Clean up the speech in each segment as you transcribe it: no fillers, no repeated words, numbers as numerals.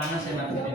Panas ya Bang ini.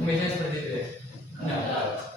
Biasanya seperti itu ya? Enggak.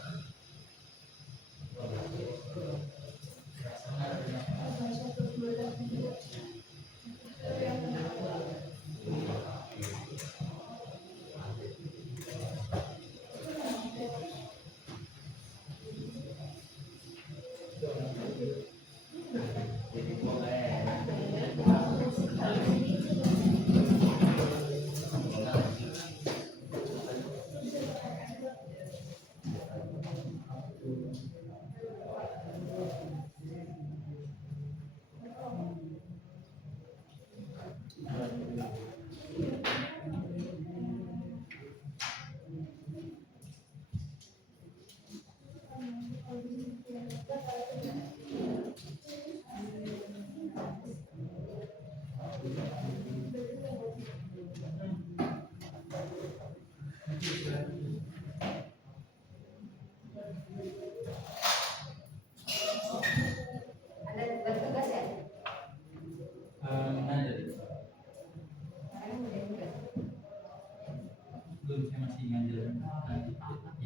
Belum, saya masih nganjel nanti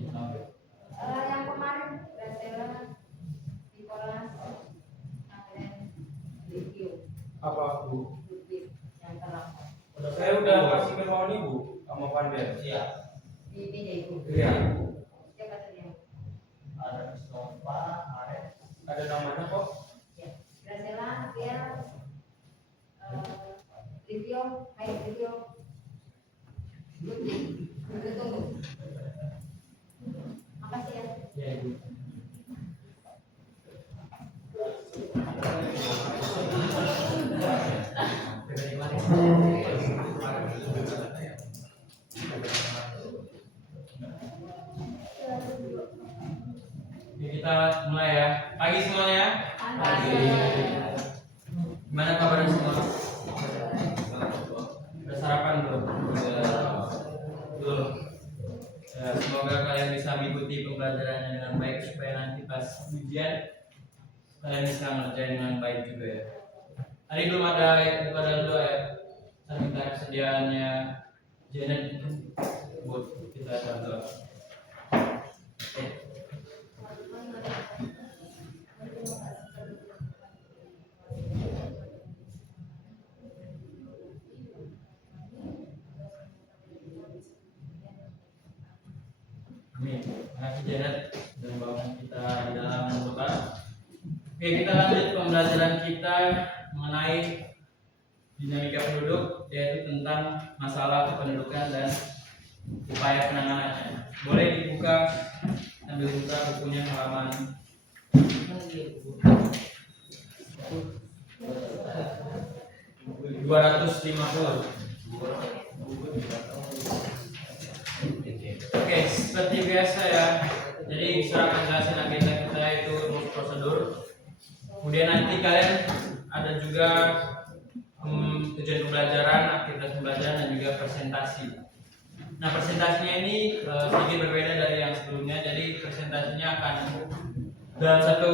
ya tahu. Yang kemarin Gracella, Nicholas, Livio. Apa Bu? Yang terang. Saya udah kasih ke Mawani Bu sama Vander. Iya. Di meja itu. Iya. Siapa tadi yang? Ada Mustafa, Ada namanya kok? Ya. Gracella, Fiel, Livio, hai Livio. Udah tunggu. Makasih ya. Iya Ibu. Oke, kita mulai ya. Pagi semuanya. Pagi. Gimana kabarnya semua? Udah sarapan belum? Belum. Ya, semoga kalian bisa mengikuti pembelajarannya dengan baik supaya nanti pas ujian kalian bisa ngerjain dengan baik juga ya. Tadi belum ada doa ya. Saya minta kesediaannya Janet buat kita doa. Oke. Amin. Terima kasih Janet dan bangun kita di dalam doa. Oke, kita lanjut pembelajaran kita mengenai dinamika penduduk, yaitu tentang masalah kependudukan dan upaya penanganannya. Boleh dibuka, ambil buka bukunya halaman 250. Oke, seperti biasa ya. Jadi saya akan jelasin agenda kita itu rules prosedur. Kemudian nanti kalian ada juga tujuan pembelajaran, aktivitas pembelajaran, dan juga presentasi. Nah, presentasinya ini sedikit berbeda dari yang sebelumnya. Jadi presentasinya akan dalam satu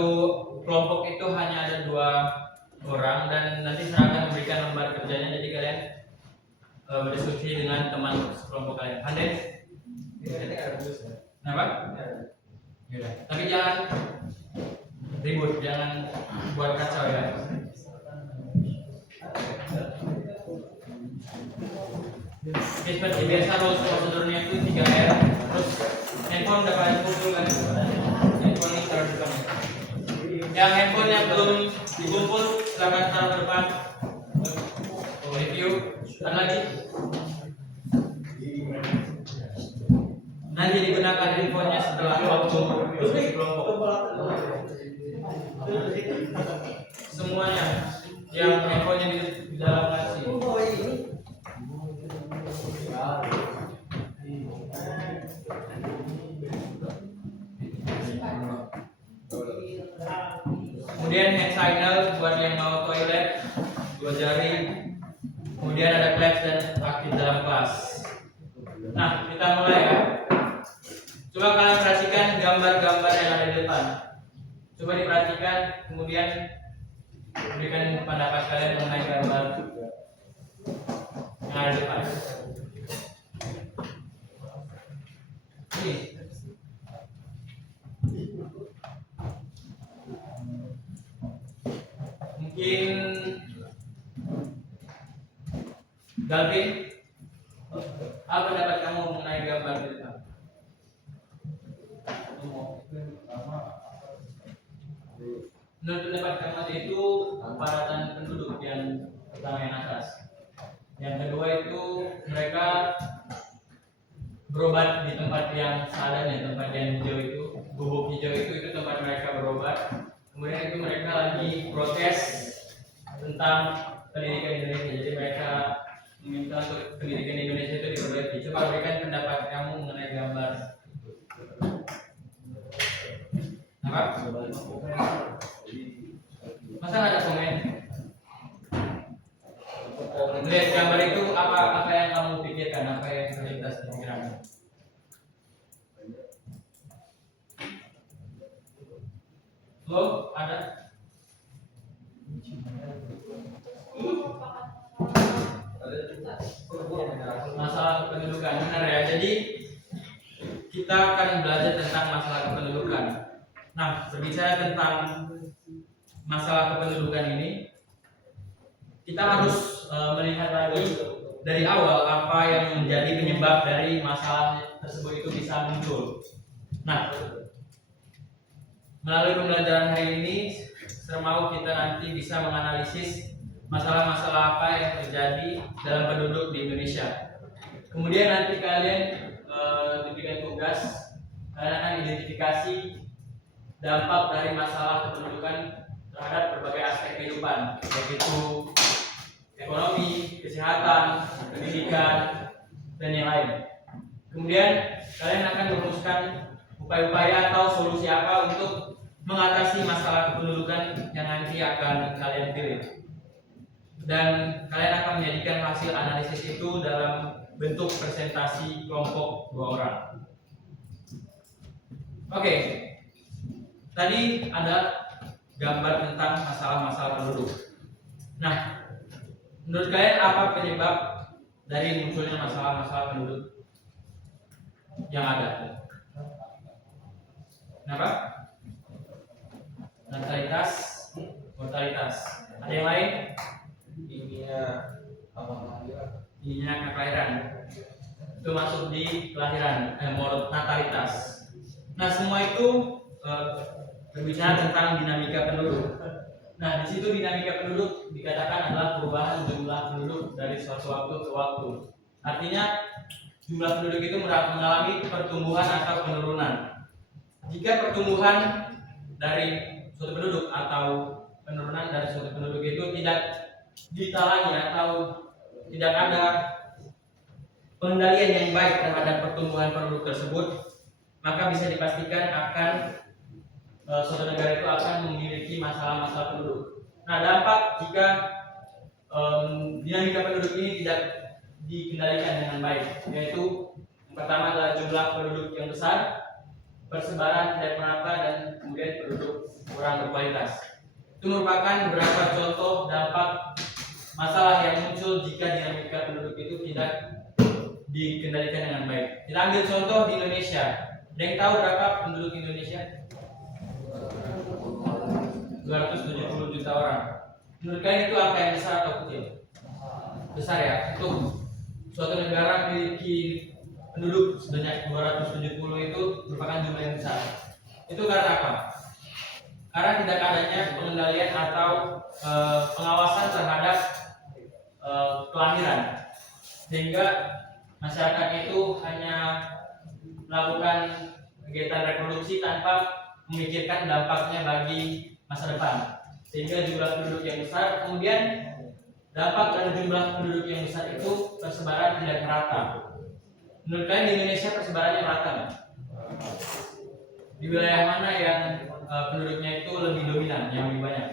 kelompok itu hanya ada 2 orang, dan nanti saya akan memberikan lembar kerjanya. Jadi kalian berdiskusi dengan teman sekelompok kalian. Handen? Kenapa? Yaudah. Tapi jangan ribut, jangan buat kacau ya. Seperti biasa rules prosedurnya itu 3R. Terus handphone udah paling kumpul kan? Handphone ini taruh di depan. Yang handphonenya belum dikumpul silakan taruh ke depan. Review. Ada lagi? Nanti digunakan handphonenya setelah waktu diskusi kelompok. Semuanya yang handphonenya di dalam nasi. Kemudian hand signal buat yang mau toilet, 2 jari. Kemudian ada class dan aktif dalam kelas. Nah, kita mulai ya. Coba kalian perhatikan gambar-gambar yang ada di depan. Coba diperhatikan, kemudian berikan pendapat kalian mengenai gambar yang ada di depan. Ini. Mungkin Galvin, apa pendapat kamu mengenai gambar di depan? Menurut pendapat kamu itu kepadatan penduduk yang pertama yang atas. Yang kedua itu mereka berobat di tempat yang salah, dan tempat yang hijau itu, gubuk hijau itu tempat mereka berobat. Kemudian itu mereka lagi protes tentang pendidikan Indonesia. Jadi mereka meminta untuk pendidikan Indonesia itu diperbaiki. Coba berikan pendapat kamu mengenai gambar. Apa? Masa nggak ada komen? Melihat gambar itu apa yang kamu pikirkan? Apa yang terlintas di pikiranmu? Lo ada? Masalah kependudukan, benar ya. Jadi kita akan belajar tentang masalah kependudukan. Nah, berbicara tentang masalah kependudukan ini, kita harus melihat lagi dari awal apa yang menjadi penyebab dari masalah tersebut itu bisa muncul. Nah, melalui pembelajaran hari ini, saya mau kita nanti bisa menganalisis masalah-masalah apa yang terjadi dalam penduduk di Indonesia. Kemudian nanti kalian diberikan tugas, kalian akan identifikasi dampak dari masalah kependudukan terhadap berbagai aspek kehidupan, baik itu ekonomi, kesehatan, pendidikan, dan yang lain. Kemudian kalian akan merumuskan upaya-upaya atau solusi apa untuk mengatasi masalah kependudukan yang nanti akan kalian pilih. Dan kalian akan menjadikan hasil analisis itu dalam bentuk presentasi kelompok 2 orang. Oke. Tadi ada gambar tentang masalah-masalah penduduk. Nah, menurut kalian apa penyebab dari munculnya masalah-masalah penduduk yang ada? Kenapa? Natalitas, mortalitas. Ada yang lain? Ininya kelahiran. Itu masuk di kelahiran, natalitas. Nah, semua itu berbicara tentang dinamika penduduk. Nah, di situ dinamika penduduk dikatakan adalah perubahan jumlah penduduk dari suatu waktu ke waktu. Artinya jumlah penduduk itu mengalami pertumbuhan atau penurunan. Jika pertumbuhan dari suatu penduduk atau penurunan dari suatu penduduk itu tidak ditalangi atau tidak ada pengendalian yang baik terhadap pertumbuhan penduduk tersebut, maka bisa dipastikan akan suatu negara itu akan memiliki masalah-masalah penduduk. Nah, dampak jika dinamika penduduk ini tidak dikendalikan dengan baik, yaitu yang pertama adalah jumlah penduduk yang besar, persebaran tidak merata, dan kemudian penduduk kurang berkualitas. Itu merupakan beberapa contoh dampak masalah yang muncul jika dinamika penduduk itu tidak dikendalikan dengan baik. Kita ambil contoh di Indonesia. Ada yang tahu berapa penduduk Indonesia? 270 juta orang. Menurut kalian itu angka yang besar atau kecil? Besar ya. Untuk suatu negara memiliki penduduk sebanyak 270 itu merupakan jumlah yang besar. Itu karena apa? Karena tidak adanya pengendalian atau pengawasan terhadap kelahiran, sehingga masyarakat itu hanya melakukan kegiatan reproduksi tanpa memikirkan dampaknya bagi masa depan, sehingga jumlah penduduk yang besar, kemudian dampak dari jumlah penduduk yang besar itu persebaran tidak merata. Menurut kalian di Indonesia persebarannya merata nggak? Di wilayah mana yang penduduknya itu lebih dominan, yang lebih banyak?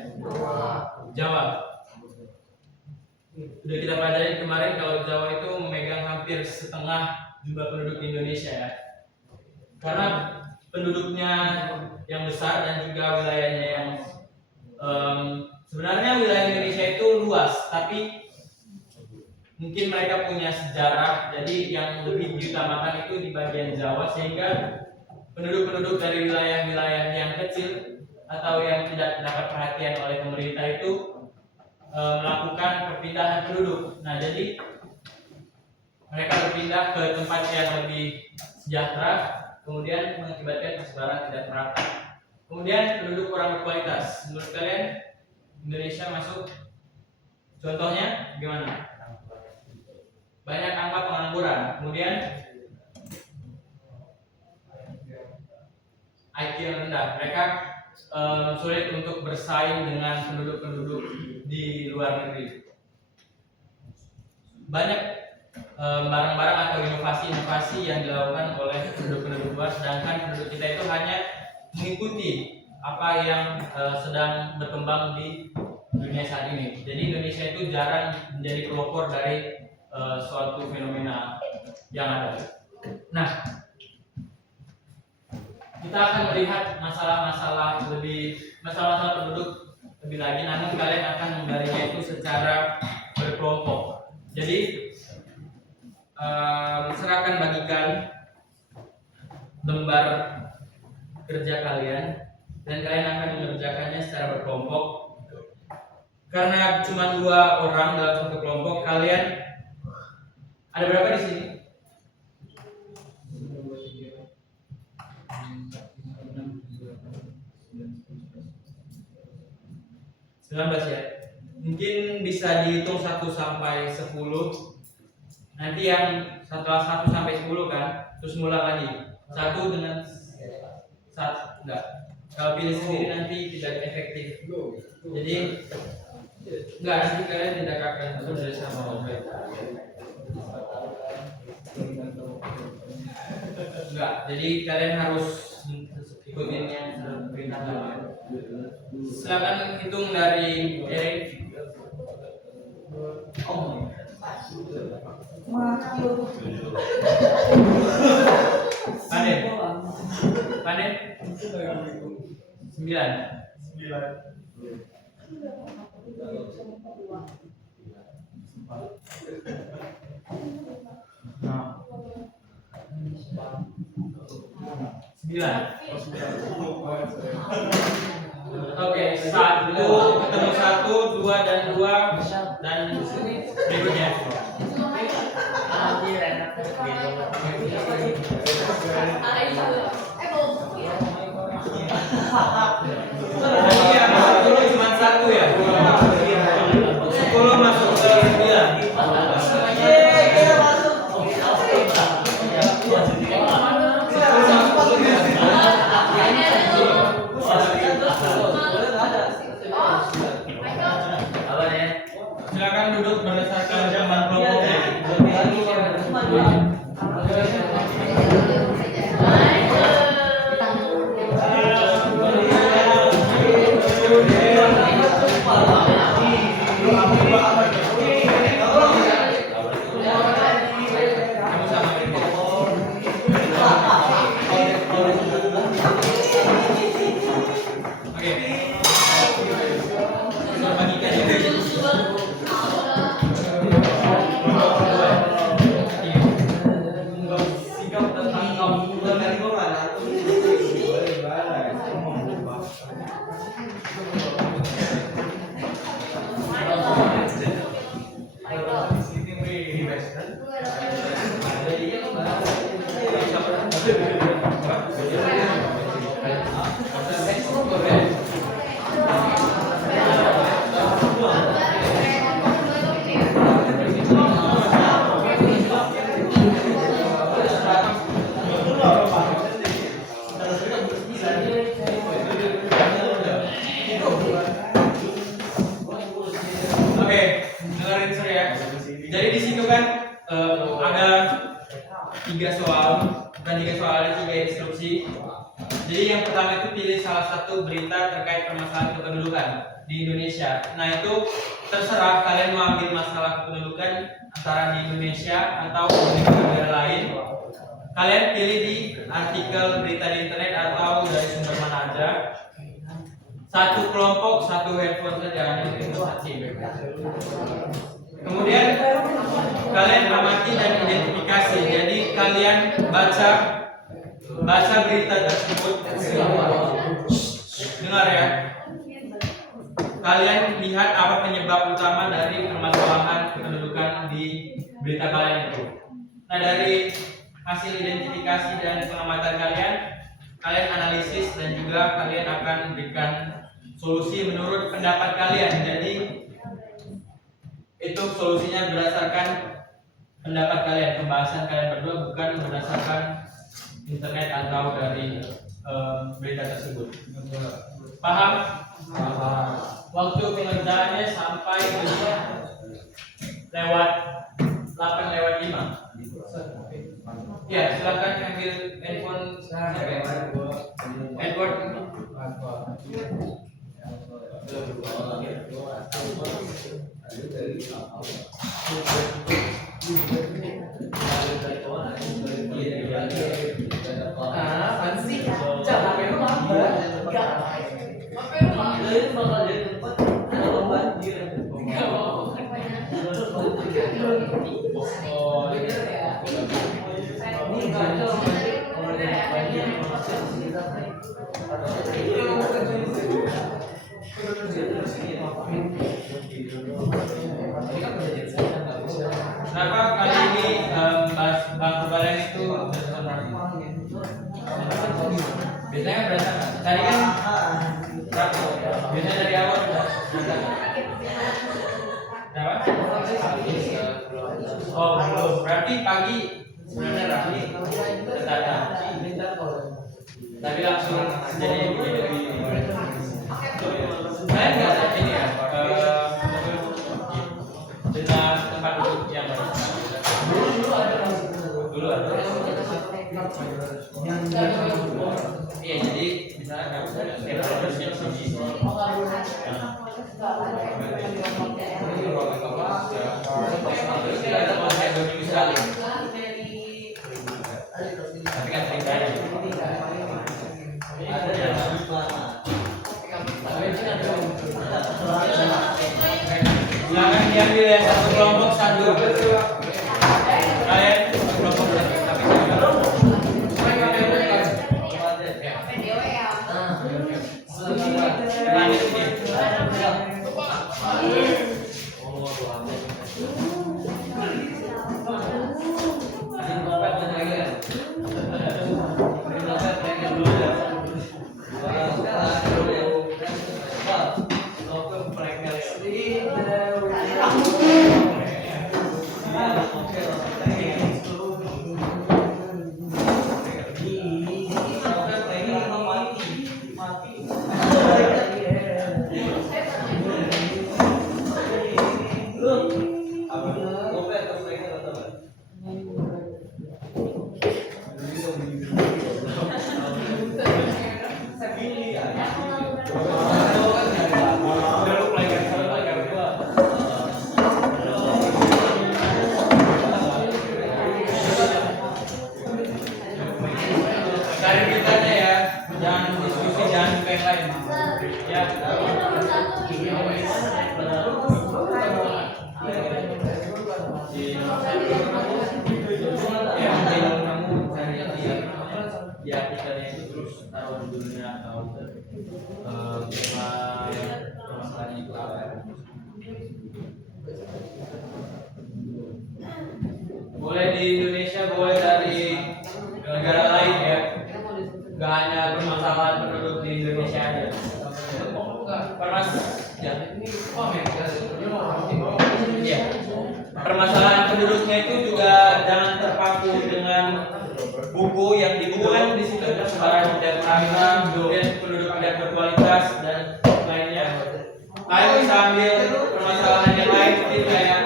Jawa. Sudah kita pelajari kemarin kalau Jawa itu memegang hampir setengah jumlah penduduk di Indonesia ya. Karena penduduknya yang besar dan juga wilayahnya yang sebenarnya wilayah Indonesia itu luas, tapi mungkin mereka punya sejarah, jadi yang lebih diutamakan itu di bagian Jawa, sehingga penduduk-penduduk dari wilayah-wilayah yang kecil atau yang tidak mendapat perhatian oleh pemerintah itu melakukan perpindahan penduduk. Nah, jadi mereka berpindah ke tempat yang lebih sejahtera, kemudian mengakibatkan persebaran tidak merata. Kemudian penduduk kurang berkualitas. Menurut kalian Indonesia masuk? Contohnya gimana? Banyak angka pengangguran, kemudian IQ yang rendah. Mereka sulit untuk bersaing dengan penduduk-penduduk di luar negeri. Banyak barang-barang atau inovasi-inovasi yang dilakukan oleh penduduk-penduduk luar, sedangkan penduduk kita itu hanya mengikuti apa yang sedang berkembang di dunia saat ini. Jadi Indonesia itu jarang menjadi pelopor dari suatu fenomena yang ada. Nah, kita akan melihat masalah-masalah penduduk lebih lagi, namun kalian akan menggalinya itu secara berkelompok. Jadi saya akan bagikan lembar kerja kalian dan kalian akan mengerjakannya secara berkelompok. Karena cuma 2 orang dalam satu kelompok, kalian ada berapa di sini? 19 ya. Mungkin bisa dihitung 1 sampai 10. Nanti yang setelah 1 sampai 10 kan, terus mulai lagi. 1 dengan 1 enggak. Kalau pilih sendiri nanti tidak efektif. Jadi enggak, nanti kalian tidak akan bekerja sama baik. Enggak, jadi kalian harus ikutin yang perintah. Silakan hitung dari Erik. Panen 9. Oke, 1 ketemu 1, 2 dan 2 dan berikutnya. Tadi yang masuk dulu cuma 1 ya. 10 masuk ke 9. Silakan duduk berdasarkan jam kelompoknya. Oke, dengerin saya ya. Jadi di situ kan ada 3 soal, bukan 3 soal, ada 3 instruksi. Jadi yang pertama itu pilih salah satu berita terkait permasalahan kependudukan di Indonesia. Nah itu terserah kalian mau ambil masalah kependudukan antara di Indonesia atau di negara lain. Kalian pilih di artikel berita di internet atau dari sumber mana aja. Satu kelompok, satu handphone saja, kemudian kalian amati dan identifikasi. Jadi kalian baca berita tersebut. Dengar ya. Kalian lihat apa penyebab utama dari permasalahan kependudukan di berita kalian itu. Nah dari hasil identifikasi dan pengamatan kalian analisis dan juga kalian akan berikan solusi menurut pendapat kalian. Jadi itu solusinya berdasarkan pendapat kalian, pembahasan kalian berdua, bukan berdasarkan internet atau dari berita tersebut. Paham? Waktu pengerjaannya sampai lewat 8:05. Ya, silakan ambil handphone Edward. Kenapa kali ini bangku kalian itu biasanya berasa tadi kan biasanya dari awal berapa? Oh belum, berarti pagi sebenarnya rapi tapi langsung jadi saya nggak ada ini ya dengan tempat duduk yang dulu ada. Iya jadi misalnya harusnya sini. Ada konsep 2 minggu sekali. Tapi kan ceritanya. Silakan diambil ya satu kelompok satu. Kalian kelompok satu. Permasalahan itu apa? Boleh di Indonesia, boleh dari negara lain ya. Gak hanya permasalahan penduduk di Indonesia aja. Ya. Permasalahan penduduknya itu juga jangan terpaku dengan buku yang di buku kan di situ permasalahan tidak terancam, kemudian penduduk tidak berkualitas dan lainnya. Kalian bisa ambil permasalahan yang lain seperti kayak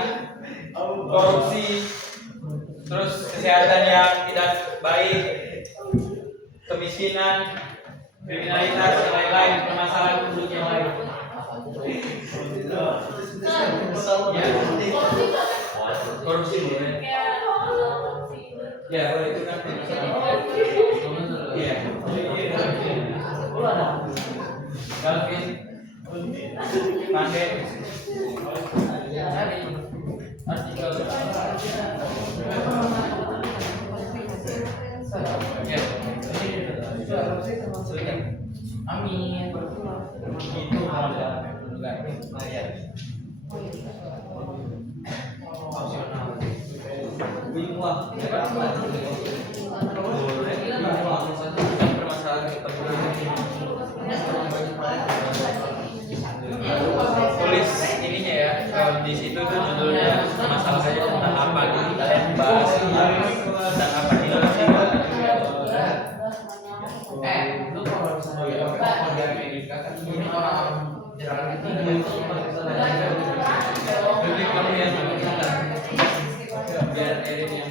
korupsi, terus kesehatan yang tidak baik, kemiskinan, kriminalitas dan lain-lain, permasalahan penduduk yang lain. Ya. Korupsi boleh. Ya, boleh itu kan permasalahan. Iya. Calvin, Pandai, artikel. Ya. Amin. Itu ada lugar. Tulis ininya ya, di situ tuh judulnya masalah saja tentang apa gitu. Kalian bahas tentang apa di Lu kalau misalnya di Amerika kan ini orang jarang gitu. lebih kamu yang biar Erin yang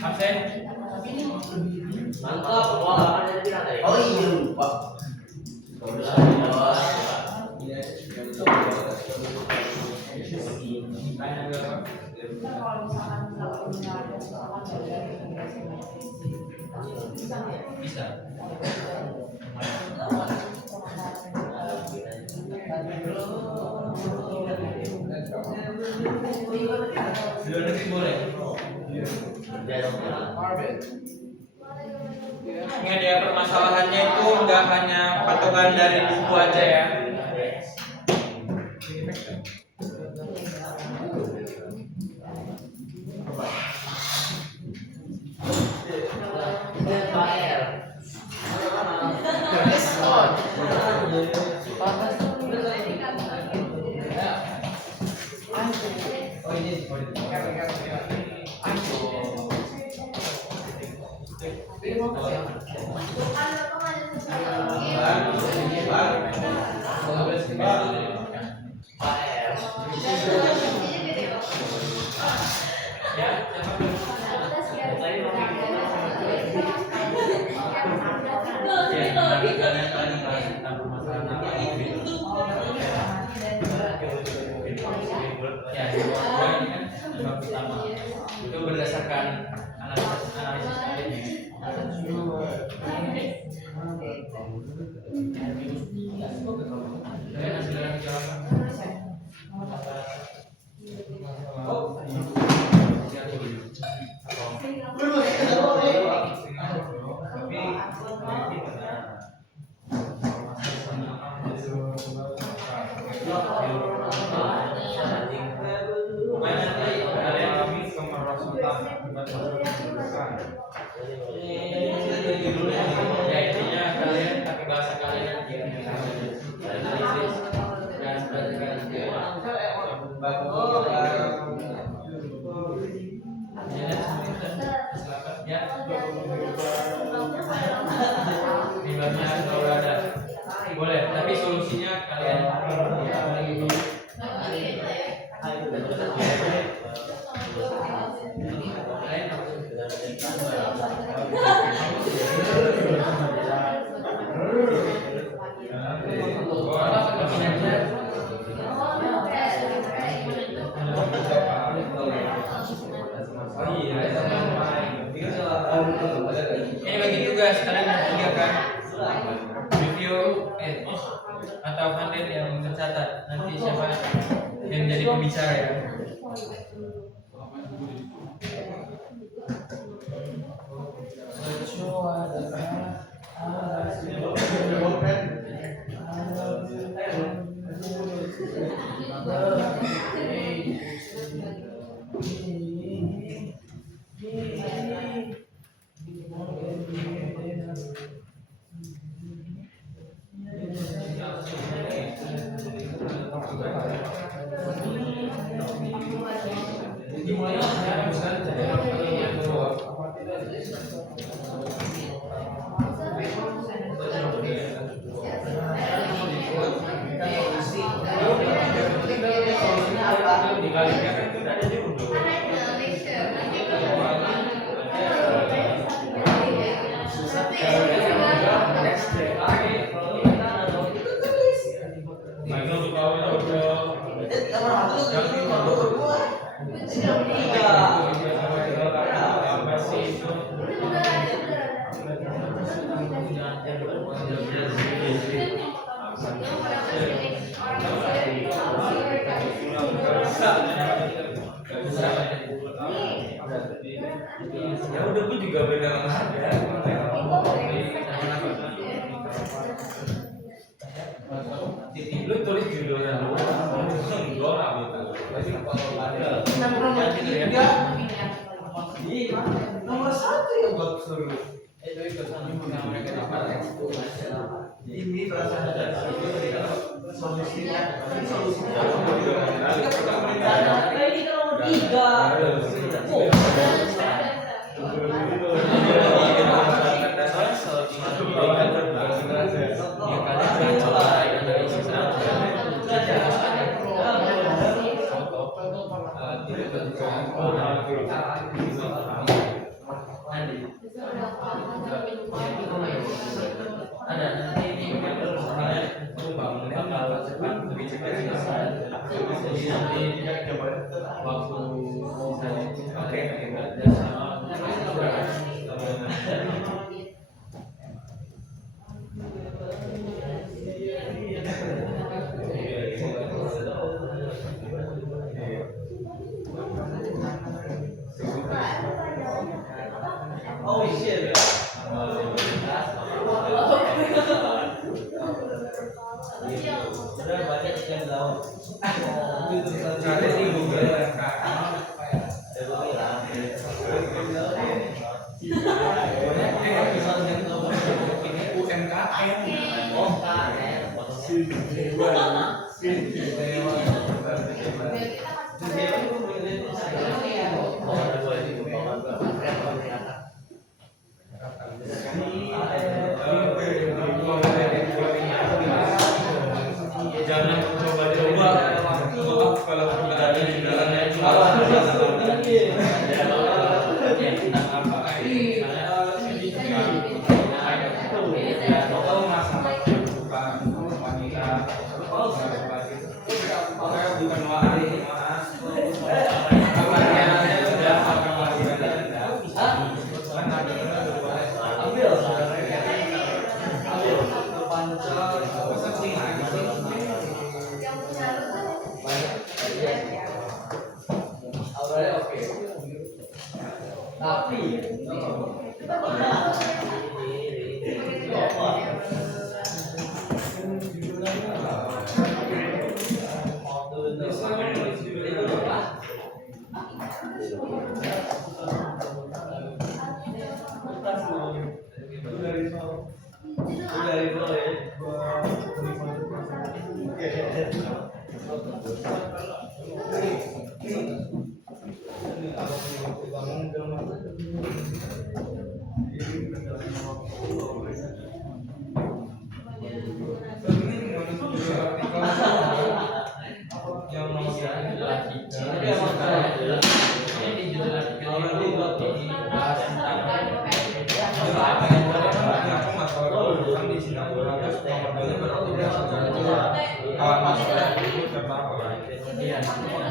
absen. Mantap, wah ada bilang tadi. Oh iya lupa. Bisa. Di luar negeri boleh. Ingat ya, permasalahannya itu nggak hanya patokan dari buku aja ya. Itu berdasarkan analisis kalian. Kalian hasil dari ya intinya kalian pakai bahasa kalian analisis dan boleh, tapi solusinya kalian ini bagi tugas kalian yang tiga kan review atau content yang tercatat, nanti siapa yang jadi pembicara ya. Ya udah gue juga beda aja. Lu tulis judulnya dulu. Gua nggak minta. Pasti kalau ada. Nomor 1 ya buat suruh. Itu ikut sama mereka di Paris. Ini rasanya solusinya. Ini solusinya. Ini kalau tiga. Ada nanti ini bakal cepat lebih cepat selesai. Jadi nanti kita coba waktu oke Oh shit. Udah banyak yang tahu. Cari di Google. Jangan coba-coba kalau udah ada di dalamnya Awalnya oke. Tapi yang nomor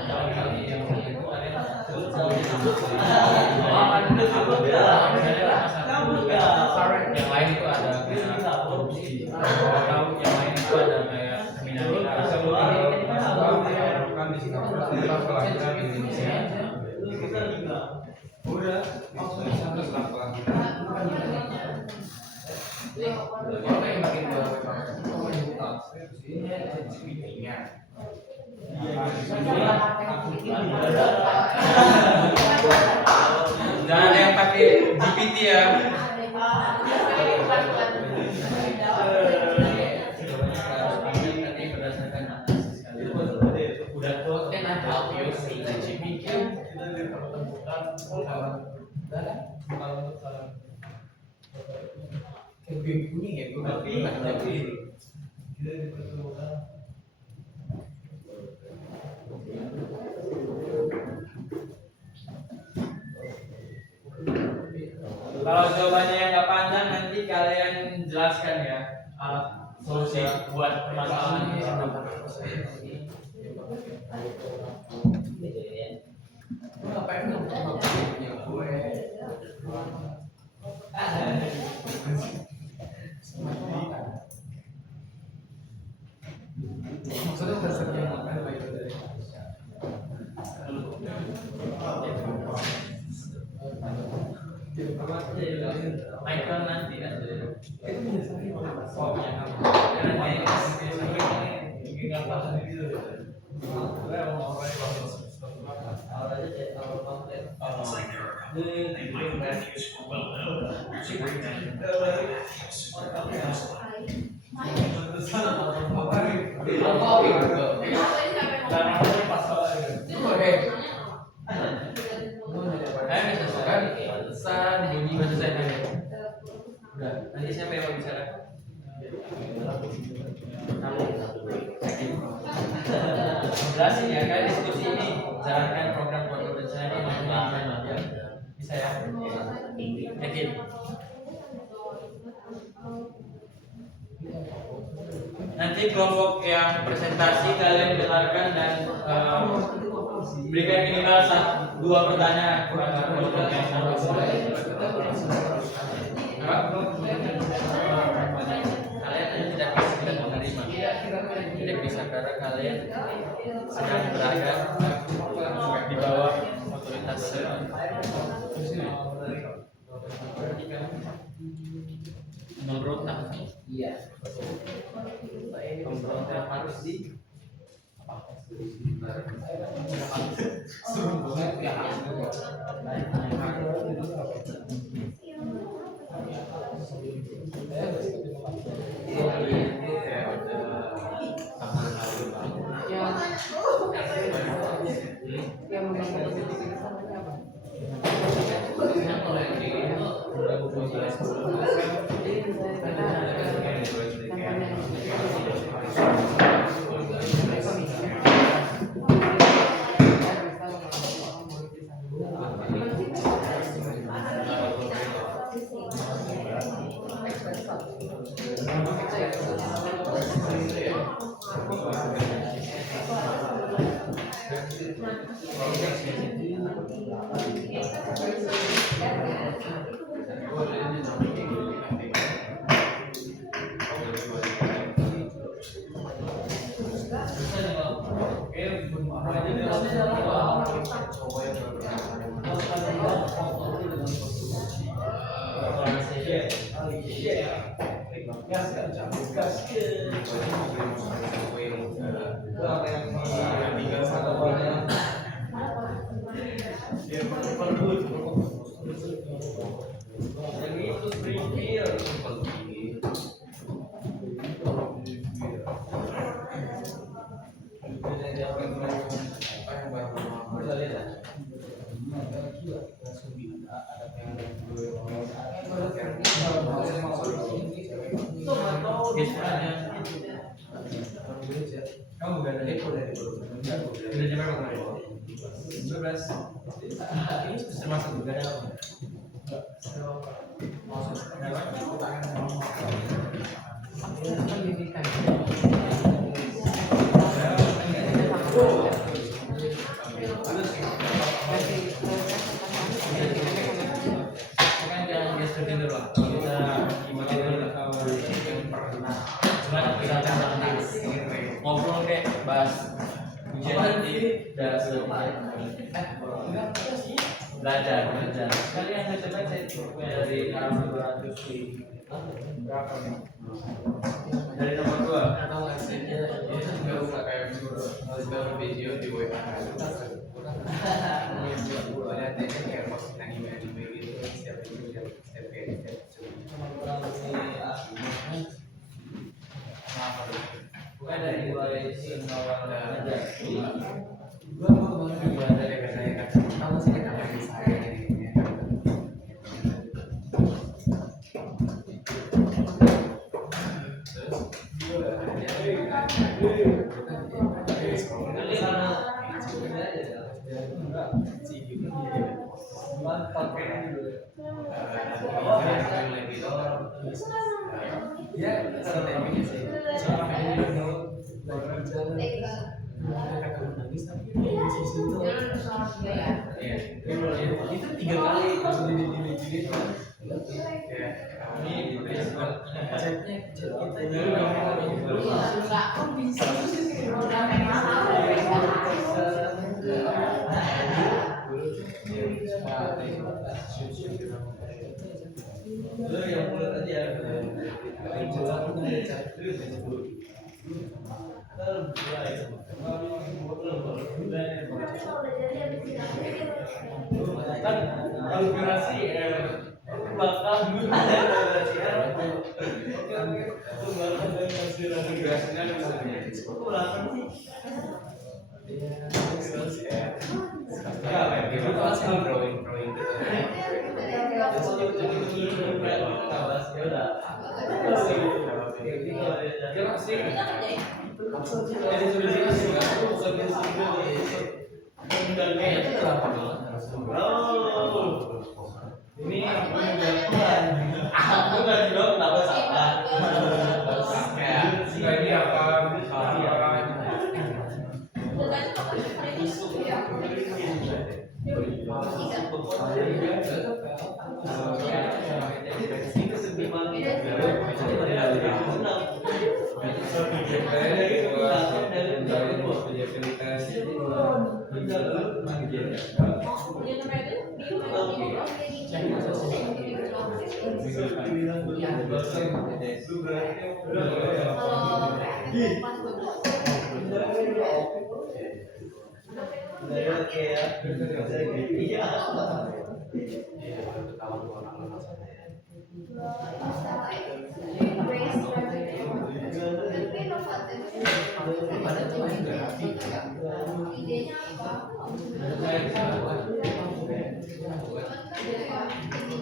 yang lain itu ada kayak korupsi atau yang lain itu ada kayak kriminalitas kan di Singapura tentang pelajaran Indonesia. Udah, langsung satu setelah jangan ada yang pakai GPT ya. Udah tuh kan ada audio si GPT kayak kuning ya, gue tapi kalau jawabannya yang nggak panjang nanti kalian jelaskan ya solusi buat permasalahan ini. ngapain nggak punya gue? Maksudnya terserah makan baik dari Michael nanti ada. Oh, punya kamu. Karena dia ngapa gitu. Udah, nanti siapa yang mau bicara? Kamu. Jelasin ya kan diskusi ini jalankan program bencana ini bisa ya? Yakin? Nanti kelompok yang presentasi kalian dengarkan dan berikan minimal 2 pertanyaan kepada kelompok yang kalian tidak bisa menerima, tidak bisa karena kalian sedang berada di bawah otoritas pemberontak. Iya. Pemberontak harus di kamu bukan dari itu dari udah jam berapa kemarin? 12. Ini termasuk juga ada apa? Ngobrol kayak bahas ujian nanti dan belajar kalian baca dari halaman 200 di berapa nih? Dari nomor 2 atau hasilnya itu juga buka kayak beberapa video di WA lihat aja kayak posting anime gitu setiap video bukan dari mulai awal aja. Gua mau banget dari katanya kamu sih kenapa di saya ini itu 3 kali ini chatnya kita Lu yang bulat aja. Kan aspirasi belakang dulu. Ini aku nggak jawab kenapa salah. Ini apa?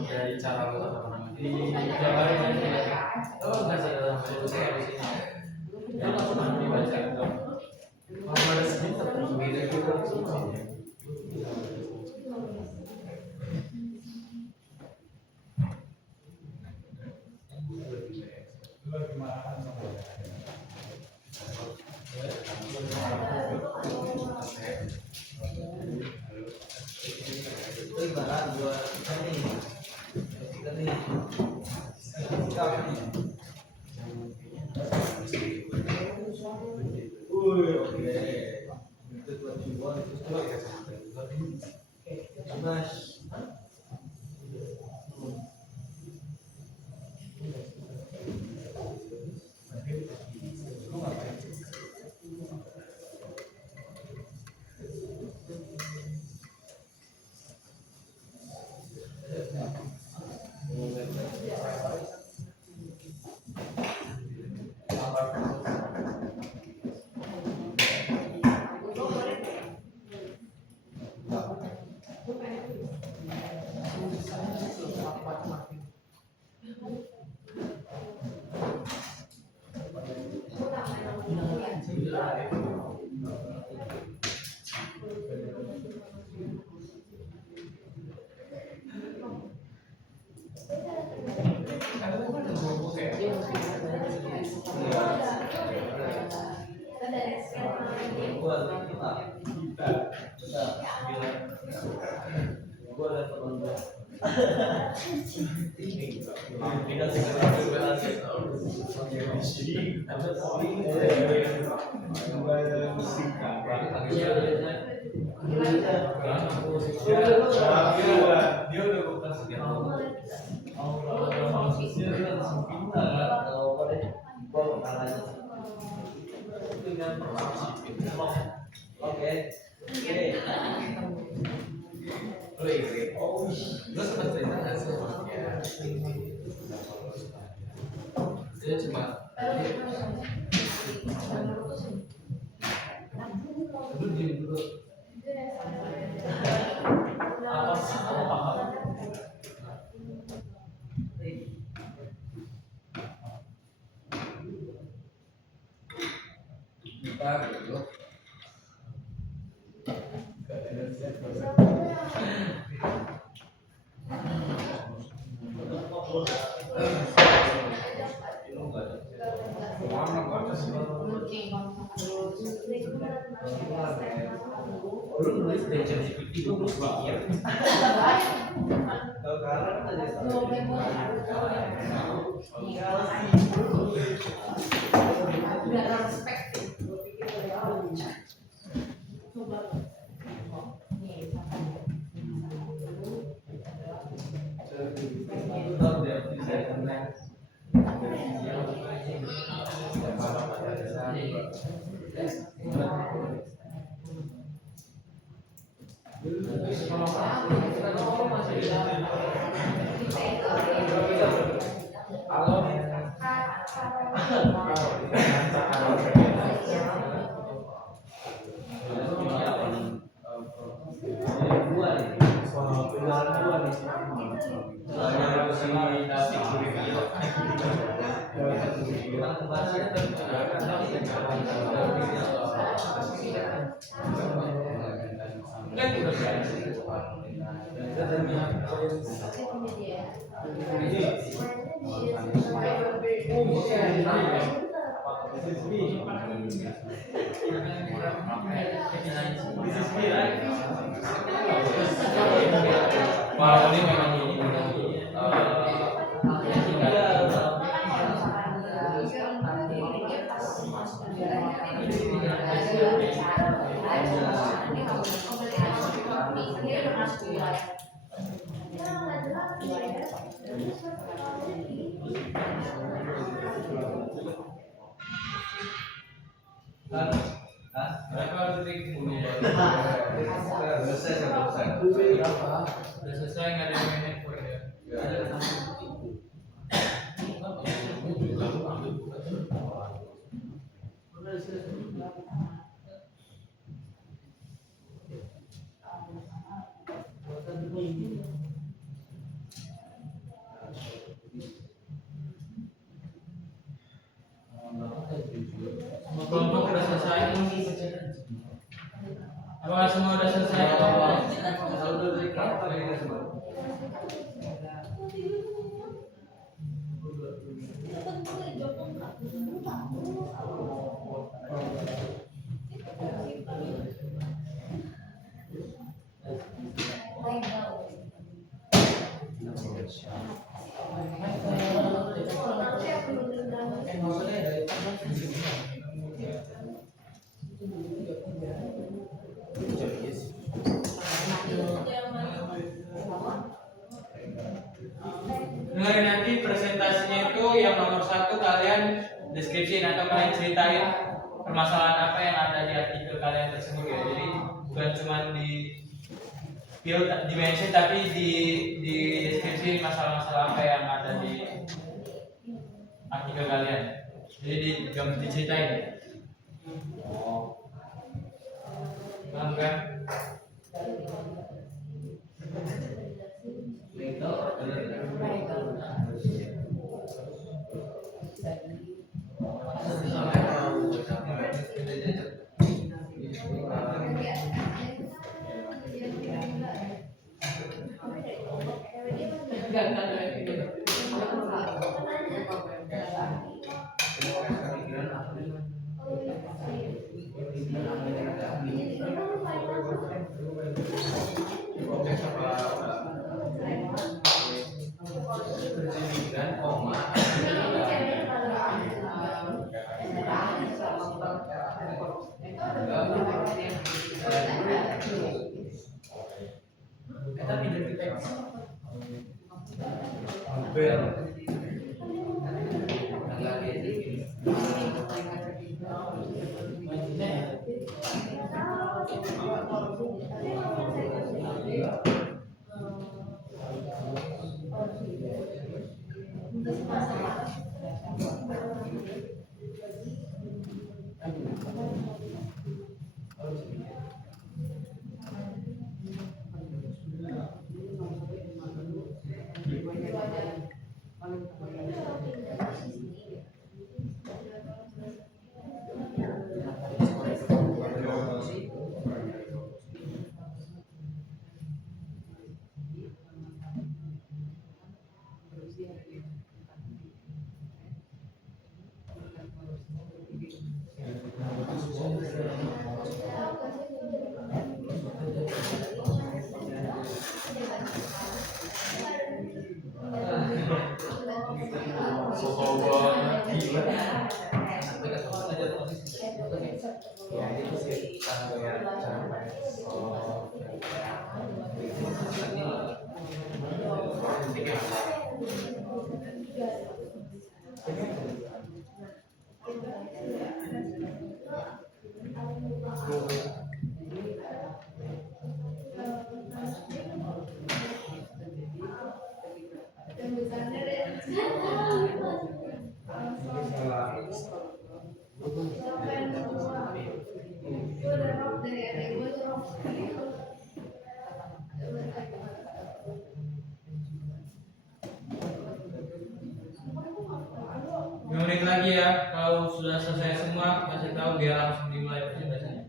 Dari cara lo apa namanya? Dijabarin nanti ya. Oh, nggak sih dalam solusi habis ini. Ya langsung dibaca. Kalau ada sedikit terus beda juga solusinya. Dia udah buka sekian. Gue sempat cerita nggak sih sama dia cuma dulu diem dulu apa paham kita dulu lu nulis dari ChatGPT itu lu ya Wow, ini memang ini. Berapa detik? Udah selesai nggak ada yang main handphone ya? Kelompok udah selesai. Apakah semua udah selesai? Dengarin nanti presentasinya itu yang nomor 1 kalian deskripsi atau kalian ceritain permasalahan apa yang ada di artikel kalian tersebut ya. Jadi bukan cuma di mention tapi di deskripsi masalah-masalah apa yang ada di artikel kalian. Jadi diceritain. Paham kan? menit lagi ya. Kalau sudah selesai semua, kasih tahu biar langsung dimulai presentasinya.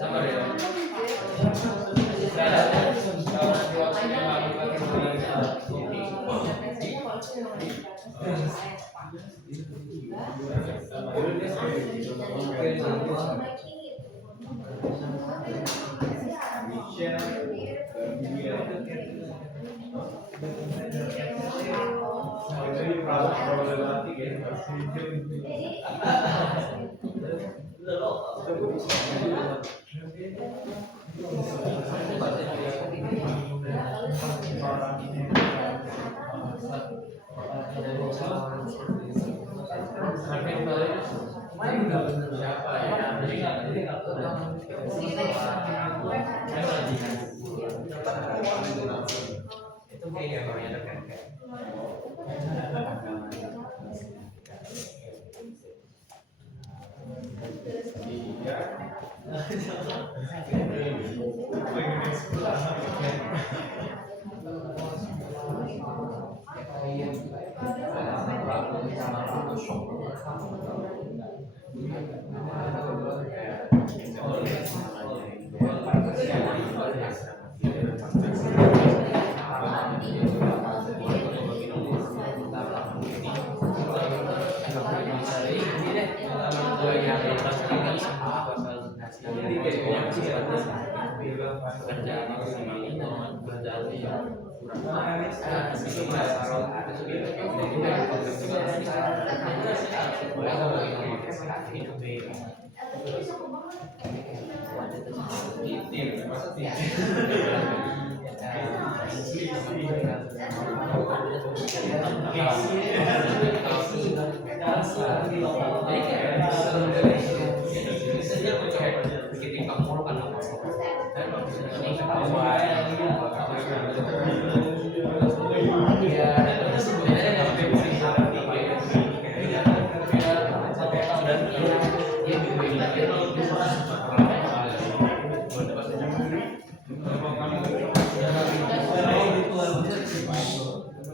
Sabar ya. Siapa ya? Itu kayaknya orangnya dekat kan.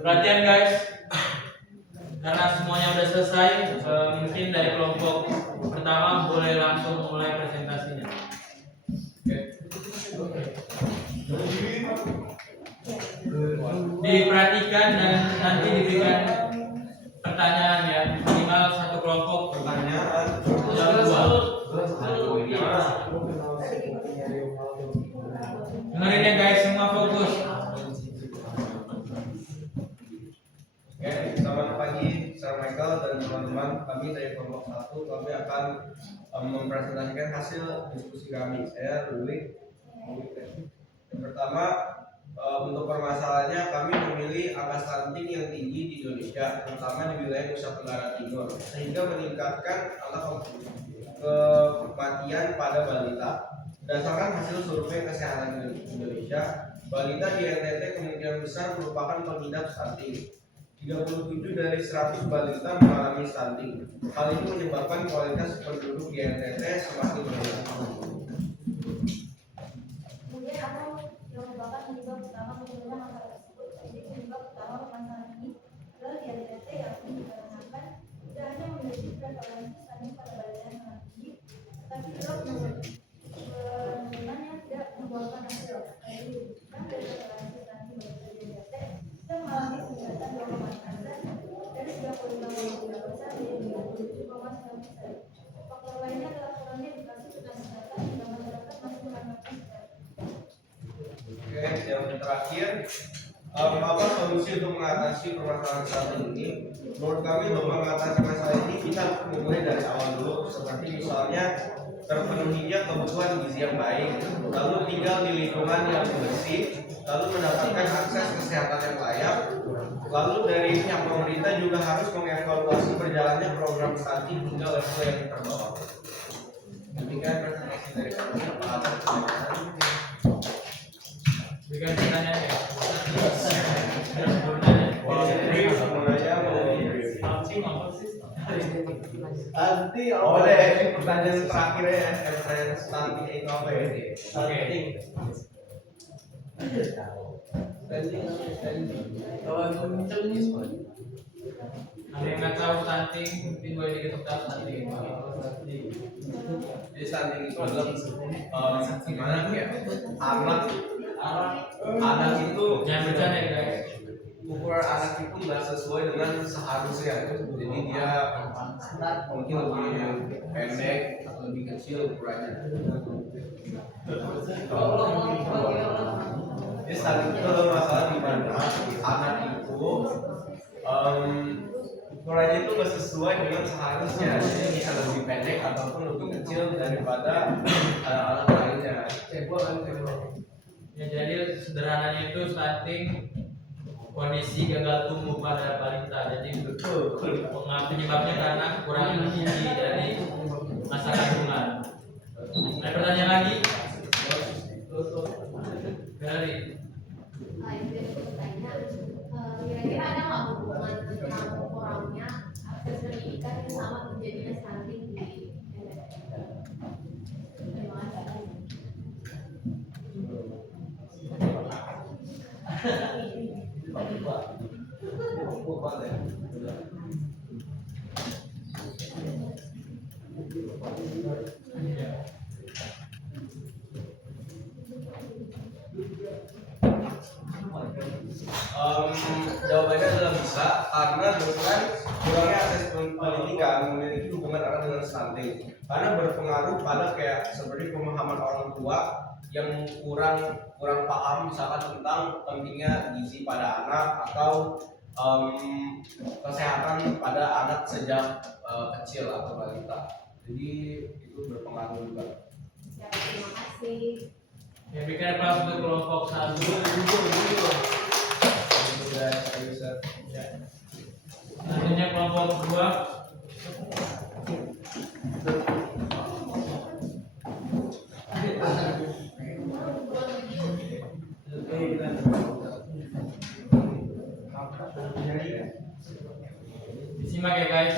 Perhatian guys, karena semuanya udah selesai, mungkin dari kelompok pertama boleh langsung mulai presentasinya. Diperhatikan dan nanti diberikan pertanyaan ya, minimal satu kelompok pertanyaan dengerin ya guys, semua fokus. Oke, selamat pagi, saya Michael dan teman-teman. Kami dari kelompok 1, kami akan mempresentasikan hasil diskusi kami. Saya Ludwig. Yang pertama, untuk permasalahannya kami memilih angka stunting yang tinggi di Indonesia, terutama di wilayah Nusa Tenggara Timur, sehingga meningkatkan angka kematian pada balita. Berdasarkan hasil survei kesehatan Indonesia, balita di NTT kemungkinan besar merupakan pengidap stunting. 37 dari 100 balita mengalami stunting. Hal ini menyebabkan kualitas penduduk di NTT semakin menurun. Kemudian apa yang merupakan penyebab utama munculnya masalah tersebut? Jadi penyebab utama permasalahan ini adalah di NTT yang dikarenakan tidak hanya memiliki prevalensi stunting pada balita yang sangat tinggi, tetapi juga penurunan yang tidak membuahkan hasil. Jadi kan dari prevalensi stunting balita di NTT sudah mengalami peningkatan 2,4% dari 35,3% menjadi 27,9%. Faktor lainnya adalah kurangnya edukasi tentang kesehatan apa solusi untuk mengatasi permasalahan stunting ini? Menurut kami untuk mengatasi masalah ini kita mulai dari awal dulu, seperti misalnya terpenuhinya kebutuhan gizi yang baik, lalu tinggal di lingkungan yang bersih, lalu mendapatkan akses kesehatan yang layak. Lalu dari pihak pemerintah juga harus mengevaluasi berjalannya program stunting hingga level yang terbawah. Demikian presentasi dari kami. Apa ada pertanyaan? Berikan pertanyaan ya. Brief, semuanya mau brief. Nanti Boleh, pertanyaan terakhir ya, pertanyaan stunting itu apa ya? Oke. Ada yang nggak tahu stunting, mungkin boleh diketuk tahu stunting. Jadi stunting itu adalah gimana ya? Anak itu Jangan bercanda ya guys. ukuran anak itu nggak sesuai dengan seharusnya. Jadi dia mungkin lebih pendek atau lebih kecil ukurannya. Jadi stunting itu adalah masalah di mana anak itu ukurannya itu nggak sesuai dengan seharusnya. Jadi bisa lebih pendek ataupun lebih kecil daripada anak lainnya. Ya, jadi sederhananya itu stunting kondisi gagal tumbuh pada balita. Jadi penyebabnya karena kekurangan gizi dari masa kandungan. Ada pertanyaan lagi? Dari Itu bertanya, kira-kira ada nggak hubungan tentang kurangnya akses pendidikan yang sama terjadinya stunting di Indonesia? Terima kasih. Jawabannya adalah bisa karena dengan kurangnya akses pendidikan memiliki hubungan erat dengan stunting karena berpengaruh pada kayak seperti pemahaman orang tua yang kurang paham misalkan tentang pentingnya gizi pada anak atau kesehatan pada anak sejak kecil atau balita. Jadi itu berpengaruh juga. Ya, terima kasih. yang bikin kelas untuk kelompok 1. Selanjutnya kelompok 2. Disimak ya guys.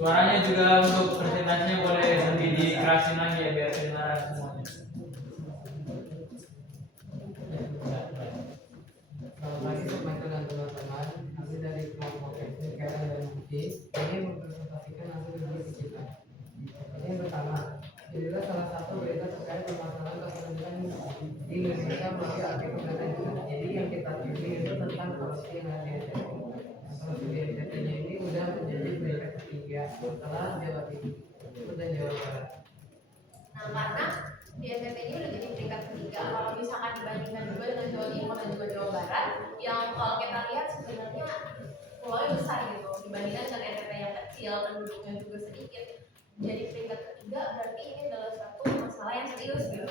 Suaranya juga untuk presentasinya boleh lebih dikerasin lagi ya biar kedengaran semuanya. Selamat pagi teman-teman dan teman-teman. Kami dari kelompok teknik KL dan Bukti ini mempresentasikan hasil revisi kita. Ini yang pertama, inilah salah satu berita terkait permasalahan kepemilikan di Indonesia melalui artikel juga. Jadi yang kita pilih itu tentang korupsi yang ada di NTT. Korupsi di NTT-nya ini udah menjadi berita ketiga setelah Jawa Timur dan Jawa Barat. Nah, karena di NTT ini udah jadi peringkat ketiga. Kalau misalkan dibandingkan juga dengan Jawa Timur dan juga Jawa Barat, yang kalau kita lihat sebenarnya pulaunya besar gitu. Dibandingkan dengan NTT yang kecil, penduduknya juga sedikit. Jadi peringkat ketiga berarti ini adalah satu masalah yang serius gitu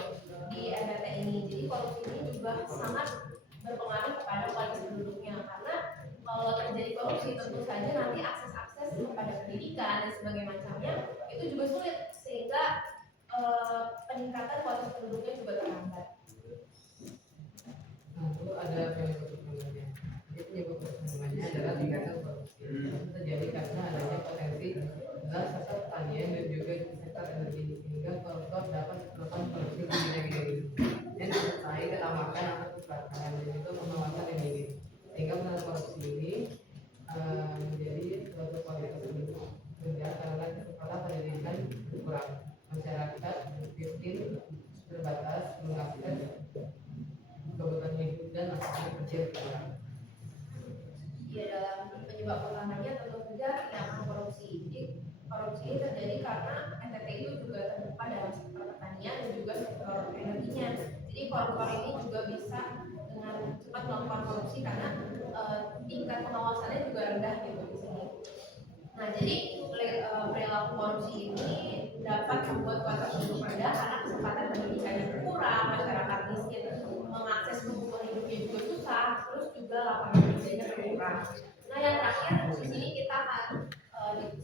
di NTT ini. Jadi korupsi ini juga sangat berpengaruh kepada kualitas penduduknya karena kalau terjadi korupsi tentu saja nanti akses kepada pendidikan dan sebagainya macamnya itu juga sulit sehingga peningkatan kualitas penduduknya juga terhambat. Nah, itu ada penyebab utamanya. Jadi penyebab utamanya adalah tingkatan korupsi. Itu terjadi karena adanya potensi zat serta pertanian dan juga sektor energi sehingga koruptor dapat melakukan korupsi di bidang ini dan disertai ketamakan atau kepelatihan dan itu menawarkan yang ini sehingga penanganan korupsi ini menjadi suatu kualitas penduduk sehingga karena kepala pendidikan kurang masyarakat miskin terbatas mengakses kebutuhan hidup dan akses kecil kurang. Ya, dalam penyebab utamanya tentu saja tindakan korupsi. Jadi korupsi ini terjadi karena NTT itu juga terbuka dalam sektor pertanian dan juga sektor energinya. Jadi koruptor ini juga bisa dengan cepat melakukan korupsi karena tingkat pengawasannya juga rendah gitu di sini. Nah, jadi perilaku korupsi ini dapat membuat kualitas hidup rendah karena kesempatan pendidikannya berkurang, masyarakat miskin mengakses kebutuhan hidupnya juga susah, terus juga lapangan kerjanya berkurang. Nah, yang terakhir di sini kita akan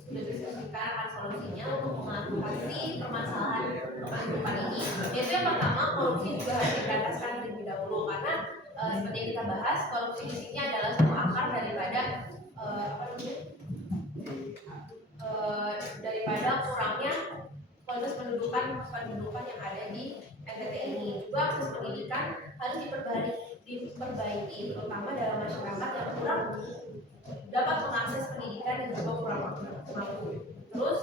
sudah diskusikan akan solusinya untuk mengatasi permasalahan kehidupan ini. Yaitu yang pertama, korupsi juga harus diberantaskan terlebih dahulu karena seperti yang kita bahas, korupsi di sini adalah satu akar daripada daripada kurangnya kualitas pendidikan yang ada di NTT ini. Juga akses pendidikan harus diperbaiki terutama dalam masyarakat yang kurang dapat mengakses pendidikan dan juga kurang mampu. Terus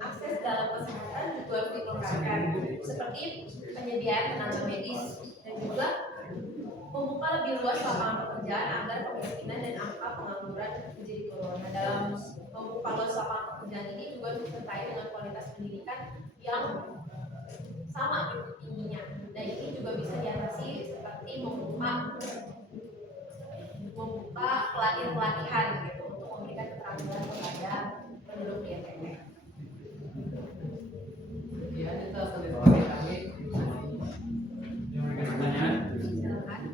akses dalam kesehatan juga harus ditingkatkan seperti penyediaan tenaga medis dan juga membuka lebih luas lapangan pekerjaan agar kemiskinan dan angka pengangguran menjadi turun. Nah, dalam membuka luas lapangan pekerjaan ini juga disertai dengan kualitas pendidikan yang sama gitu tingginya. Dan ini juga bisa diatasi seperti membuka pelatihan gitu untuk memberikan keterampilan kepada penduduk di NTT. Ya, itu solusi kami. Yang ada pertanyaan? Silakan.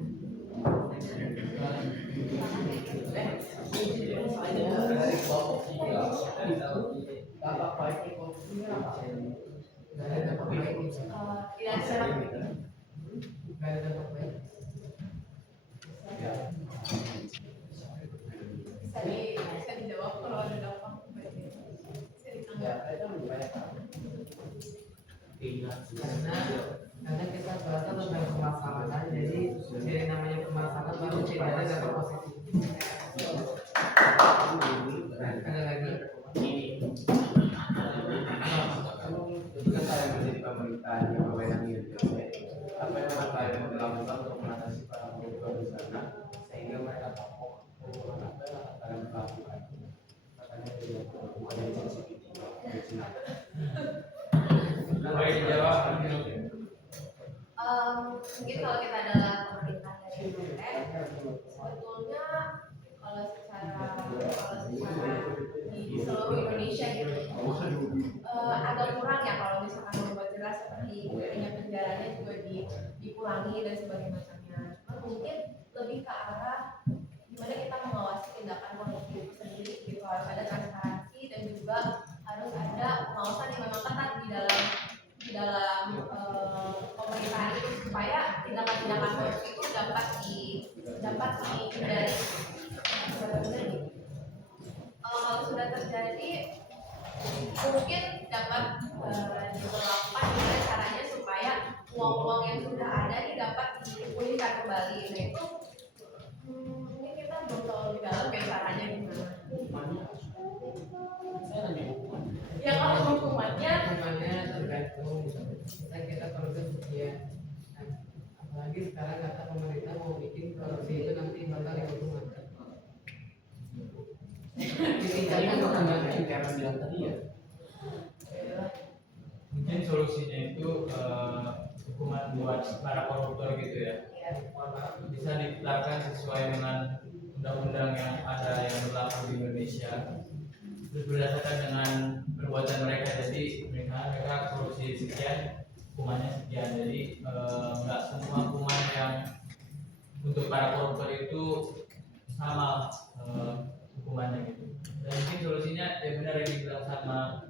Tidak ada. Bisa dijawab kalau ada dampak. Bisa ditanggapi. Karena kita bahas tentang permasalahan, jadi dari namanya permasalahan baru tidak ada dampak positif. Ada lagi? Ketika saya menjadi pemerintahan yang mewenangi apa yang akan saya lakukan untuk mengatasi para koruptor di sana sehingga mereka kapok apa yang akan dilakukan. Katanya tidak bukan dari sensitif. Boleh dijawab? Mungkin kalau kita adalah pemerintah dari NTT, sebetulnya kalau secara di seluruh Indonesia gitu agak kurang ya kalau misalkan membuat jelas seperti penjaranya juga dikurangi dan sebagainya macamnya. Cuma mungkin lebih ke arah gimana kita mengawasi tindakan korupsi itu sendiri gitu, harus ada transparansi dan juga harus ada pengawasan yang memang ketat di dalam pemerintahan itu supaya tindakan-tindakan korupsi itu dapat dihindari. Kalau sudah terjadi mungkin dapat diberlakukan gimana caranya supaya uang-uang yang sudah ada ini dapat dipulihkan kembali. Nah itu mungkin kita belum tahu lebih dalam kayak caranya gimana. Ya kalau hukumannya tergantung kita proses sekian. Apalagi sekarang kata pemerintah mau bikin korupsi itu nanti bakal dihukum mati. Ditingkatkan hukumannya. Karena bilang tadi ya. Mungkin solusinya itu hukuman buat para koruptor gitu ya. Bisa ditetapkan sesuai dengan undang-undang yang ada yang berlaku di Indonesia. Terus berdasarkan dengan perbuatan mereka, jadi mereka korupsi sekian, hukumannya sekian. Jadi nggak semua hukuman yang untuk para koruptor itu sama hukumannya gitu. Dan mungkin solusinya ya benar yang dibilang sama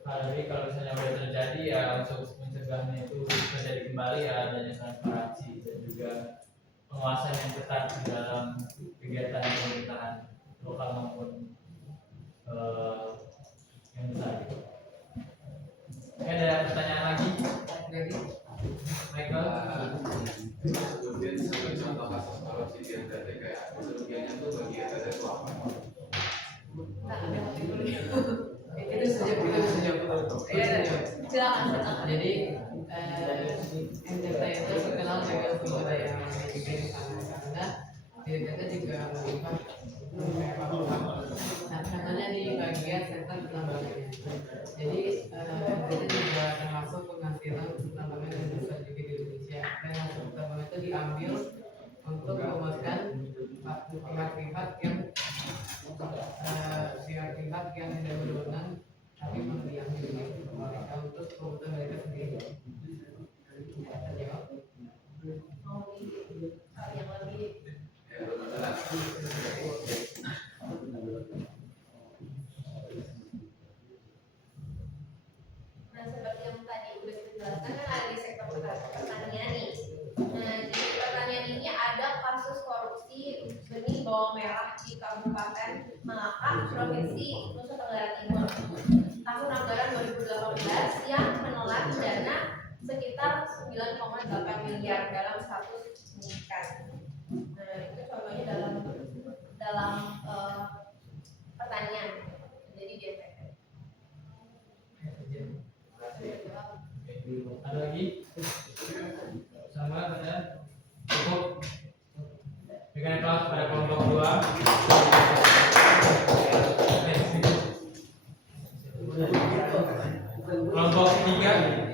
Valerie, kalau misalnya udah terjadi ya untuk mencegahnya itu terjadi kembali ya adanya transparansi dan juga pengawasan yang ketat di dalam kegiatan pemerintahan lokal maupun yang besar. Ada pertanyaan lagi? Michael? Kemudian sebagai contoh kasus korupsi di NTT kayak kerugiannya tuh bagi NTT itu apa? Itu saja kita bisa jawab. silakan. Jadi NTT itu terkenal dengan sumber daya yang tinggi di sana karena di NTT juga melimpah beberapa uang. Nah, contohnya di bagian sektor pertambangan. Jadi NTT juga termasuk penghasilan pertambangan yang besar juga di Indonesia. Dan hasil pertambangan itu diambil untuk pihak-pihak yang tidak berwenang tapi memberi yang mereka untuk kebutuhan mereka sendiri. Terjawab. Mau di hal yang lebih nah seperti yang tadi udah kita jelaskan kan ada di sektor pertanian nih. Nah di pertanian ini ada kasus korupsi benih bawang merah di Kabupaten Malaka, Provinsi Nusa Tenggara Timur tahun anggaran 2018 yang menelan dana sekitar 9,8 miliar dalam status penyidikan. Nah itu contohnya dalam pertanian jadi di FPP. Ada lagi? Sama ada? Cukup? Berikan kelas pada kelompok 2. Kelompok 3.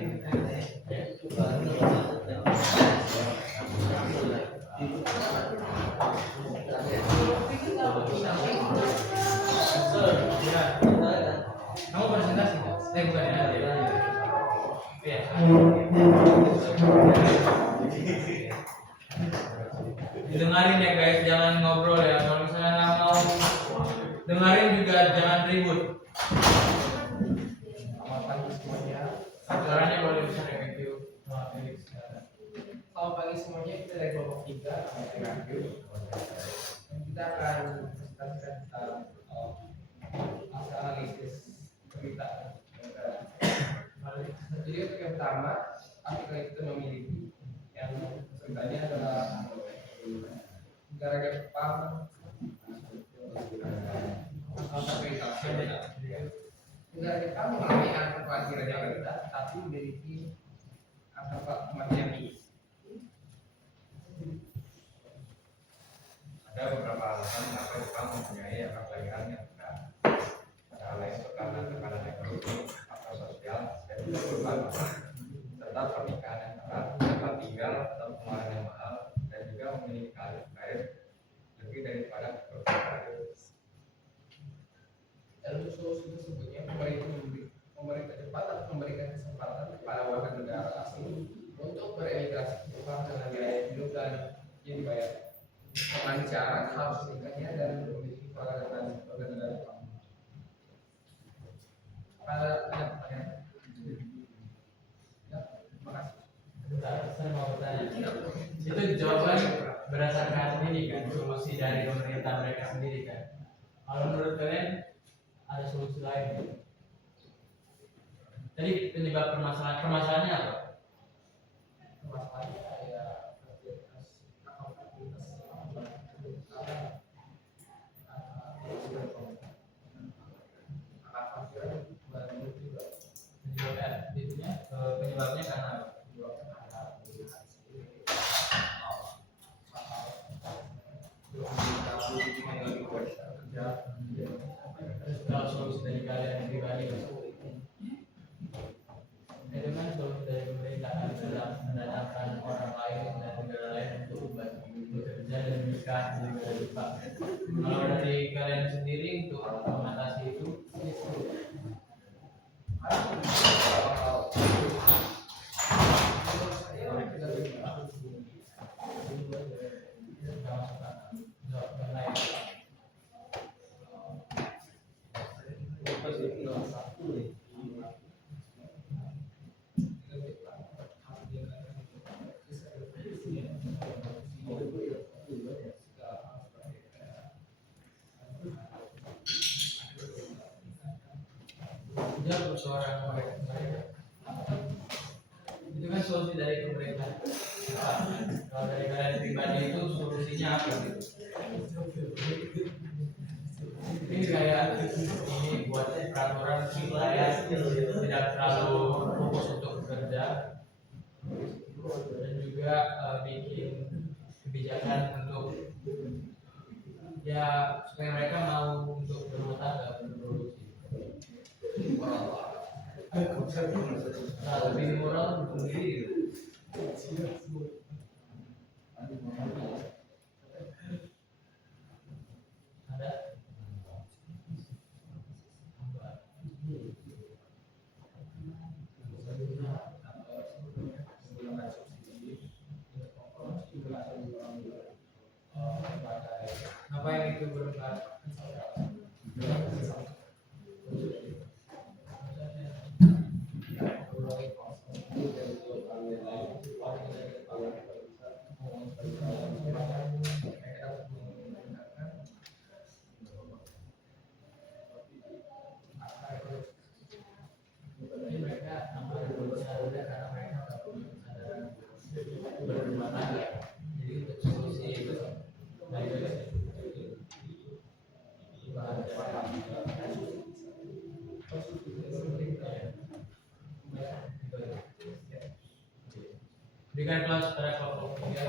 Ya. Kamu presentasi? Bukan ya. Ya. Dengarin ya guys, jangan ngobrol ya. Kalau misalnya nggak mau dengerin juga jangan ribut. Selamat pagi semuanya. Caranya boleh bisa review. Selamat pagi semuanya, kita dari kelompok 3 review. Kita akan presentasikan tentang hasil analisis berita. Jadi untuk yang pertama, artikel itu memiliki yang sebenarnya adalah negara Jepang negara Jepang mengalami angka kelahiran yang rendah tapi memiliki angka kematian tinggi. Ada beberapa alasan mengapa Jepang mempunyai angka kelahiran yang rendah. Antara lain karena tekanan ekonomi, faktor sosial, dan juga perubahan serta pernikahan yang keras, tempat tinggal atau pengeluaran yang mahal, dan juga memiliki karir lebih daripada beberapa. Dan untuk solusi tersebutnya, pemerintah Jepang harus memberikan kesempatan kepada warga negara asing untuk beremigrasi ke Jepang dengan biaya hidup dan yang dibayar dengan cara harus menikahnya dan memiliki keluarga negara Jepang. Ada pertanyaan? Ya, terima kasih. Bentar, saya mau bertanya. Itu jawaban berdasarkan ini kan, solusi dari pemerintah mereka sendiri kan. Kalau menurut kalian ada solusi lain? Tadi penyebab permasalahannya apa? Masalahnya ya Penyebabnya karena apa? Kalau solusi dari kalian pribadi itu kan solusi dari pemerintah kan sudah mendatangkan orang lain dan negara lain untuk bekerja dan menikah di negara Jepang. Kalau dari kalian sendiri untuk mengatasi itu dia seorang mereka itu kan solusi dari pemerintah. Kalau dari kalian pribadi itu solusinya apa gitu? Ini kayak ini buat peraturan supaya tidak terlalu fokus untuk bekerja dan juga bikin kebijakan untuk ya supaya mereka mau untuk berumah tangga berproduksi. Lebih moral sendiri. Berikan kelas pada kelompok 3.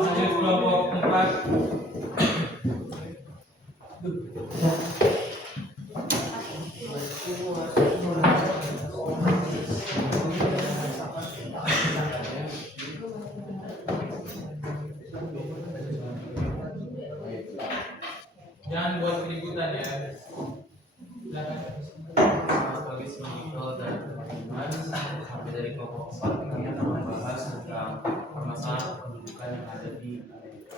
Lanjut kelompok 4. Jangan buat keributan ya. Silakan. Selamat pagi Michael dan teman-teman. Kami dari kelompok 4 kami akan membahas tentang permasalahan pendidikan yang ada di Amerika.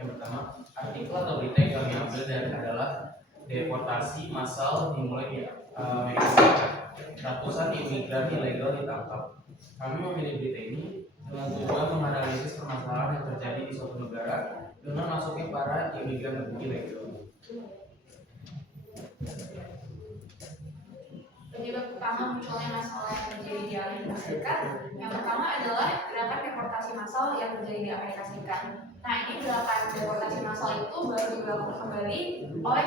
Yang pertama, artikel atau berita yang kami ambil dan adalah deportasi massal dimulai di Amerika Serikat. Ratusan imigran ilegal ditangkap. Kami memilih berita ini dengan tujuan menganalisis permasalahan yang terjadi di suatu negara dengan masuknya para imigran ilegal. Penyebab utama munculnya masalah yang terjadi di Amerika Serikat, yang pertama adalah gerakan deportasi massal yang terjadi di Amerika Serikat. Nah, ini gerakan deportasi massal itu baru dilakukan kembali oleh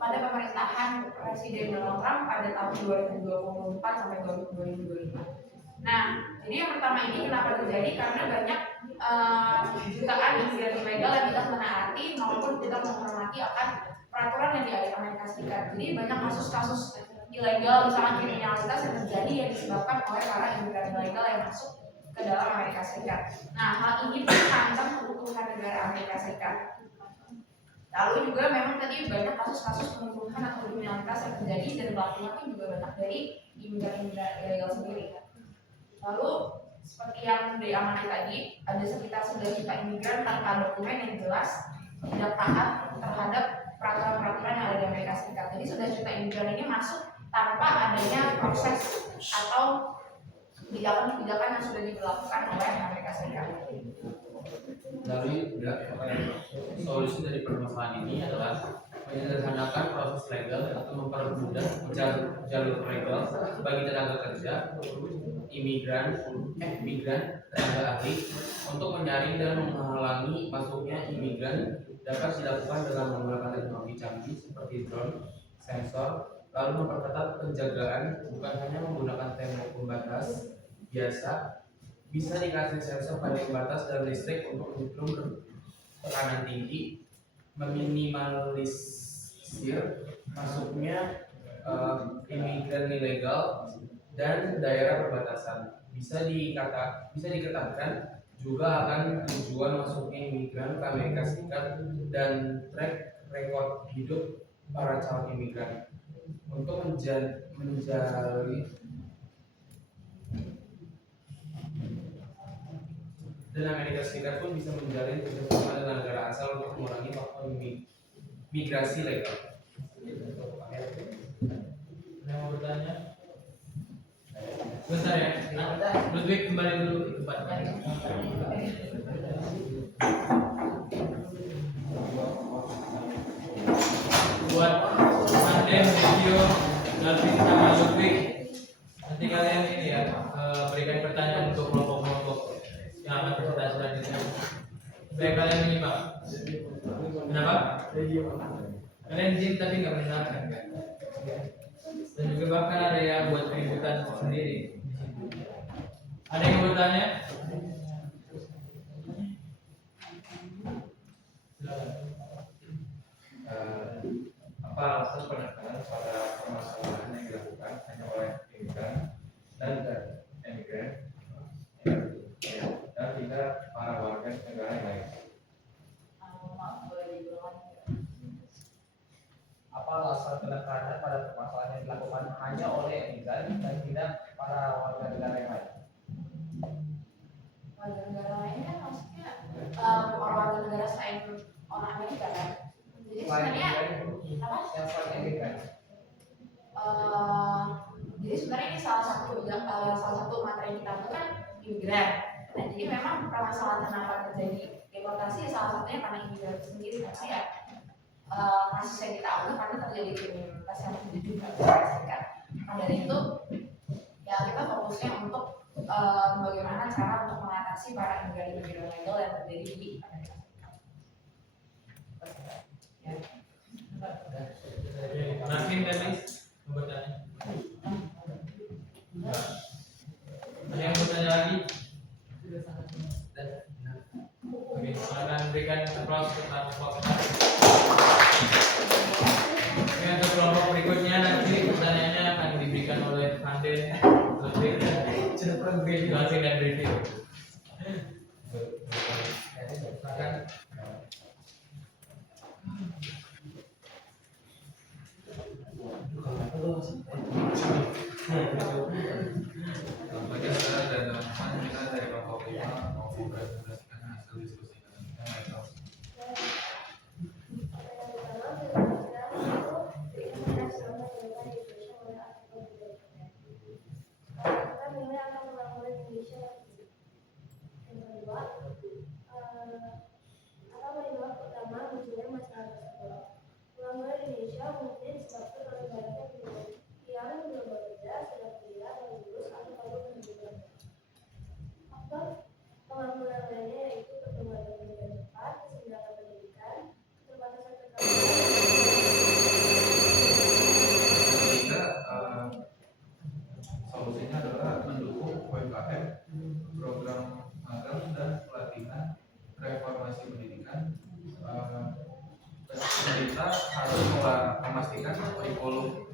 pemerintahan Presiden Donald Trump pada tahun 2024 sampai 2025. Nah, jadi yang pertama ini kenapa terjadi? Karena banyak jutaan imigran ilegal yang tidak menaati maupun tidak menghormati akan peraturan yang ada di Amerika Serikat. Jadi banyak kasus-kasus ilegal, misalnya kriminalitas yang terjadi yang disebabkan oleh para imigran ilegal yang masuk ke dalam Amerika Serikat. Nah, hal ini terancam keutuhan negara Amerika Serikat. Lalu juga memang tadi banyak kasus-kasus pembunuhan atau kriminalitas yang terjadi dan pelakunya pun juga banyak dari imigran ilegal sendiri. Lalu seperti yang diamati tadi, ada sekitar 9 juta imigran tanpa dokumen yang jelas tidak taat terhadap peraturan-peraturan yang ada di Amerika Serikat. Jadi 9 juta imigran ini masuk tanpa adanya proses atau kebijakan-kebijakan yang sudah diberlakukan oleh Amerika Serikat. Dari solusi dari permasalahan ini adalah menyederhanakan proses legal atau mempermudah jalur legal bagi tenaga kerja, migran, tenaga ahli untuk menyaring dan menghalangi masuknya imigran dapat dilakukan dengan menggunakan teknologi canggih seperti drone, sensor, lalu memperketat penjagaan bukan hanya menggunakan tembok pembatas biasa, bisa dikasih sensor pada pembatas dan listrik untuk mendukung tekanan tinggi, meminimalisir masuknya imigran ilegal dan daerah perbatasan. Bisa diketatkan juga akan tujuan masuknya imigran ke Amerika Serikat dan track record hidup para calon imigran untuk menjalin dan Amerika Serikat pun bisa menjalin kerjasama dengan negara asal untuk mengurangi faktor migrasi legal. Ada yang mau bertanya? Bentar ya. Ludwig kembali dulu ke tempatnya. Buat Adem, video, Dalvin sama Ludwig, nanti kalian ini ya berikan pertanyaan untuk kelompok-kelompok yang akan kita selanjutnya. Supaya kalian menyimak. Kenapa? Kalian jin tapi nggak mendengarkan kan? Dan juga bahkan ada yang buat keributan sendiri. Ada yang mau bertanya? Apa alasan penekanan pada permasalahan yang dilakukan hanya oleh imigran dan tidak para warga negara yang lain? Maaf, boleh diulang? Apa alasan penekanan pada permasalahan yang dilakukan hanya oleh imigran dan tidak para warga negara yang lain? Warga negara lain kan maksudnya warga negara selain orang Amerika kan? Jadi sebenarnya apa? Yang selain imigran. Jadi sebenarnya ini salah satu materi kita itu kan imigran. Nah, jadi memang permasalahan kenapa terjadi deportasi salah satunya karena imigran itu sendiri karena ya kasus yang kita anggap karena terjadi kriminalitas yang terjadi di Amerika Serikat. Nah dari itu ya kita fokusnya untuk bagaimana cara untuk mengatasi para imigran legal yang terjadi di Amerika Serikat. Nasim tadi mau bertanya. Ada yang mau bertanya lagi? Oke, silakan berikan applause kepada Pak. Oke, untuk kelompok berikutnya nanti pertanyaannya akan diberikan oleh Fanden, Lutfi, dan Review. Silakan. Bagi saudara dan teman-teman kita dari kelompok 5 mau mempresentasikan hasil diskusi kami. Indonesia mungkin disebabkan oleh banyaknya penduduk yang belum bekerja, sudah kuliah, baru lulus, atau baru pendidikan. Faktor pengangguran lainnya yaitu pertumbuhan pendidikan cepat, kesenjangan pendidikan, keterbatasan kekayaan. Ketiga, solusinya adalah mendukung UMKM, program magang dan pelatihan, reformasi pendidikan. Pemerintah harus memastikan kurikulum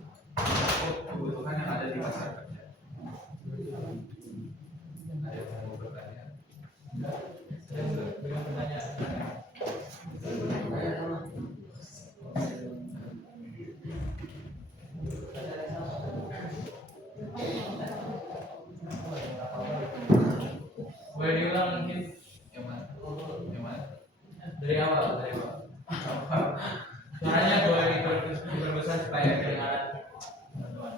kebutuhan yang ada di pasar kerja. Ada yang mau bertanya? Berikan pertanyaan. Boleh diulang mungkin? Yang mana? Yang mana? Dari awal. Suaranya boleh diperbesar supaya kedengaran teman-teman.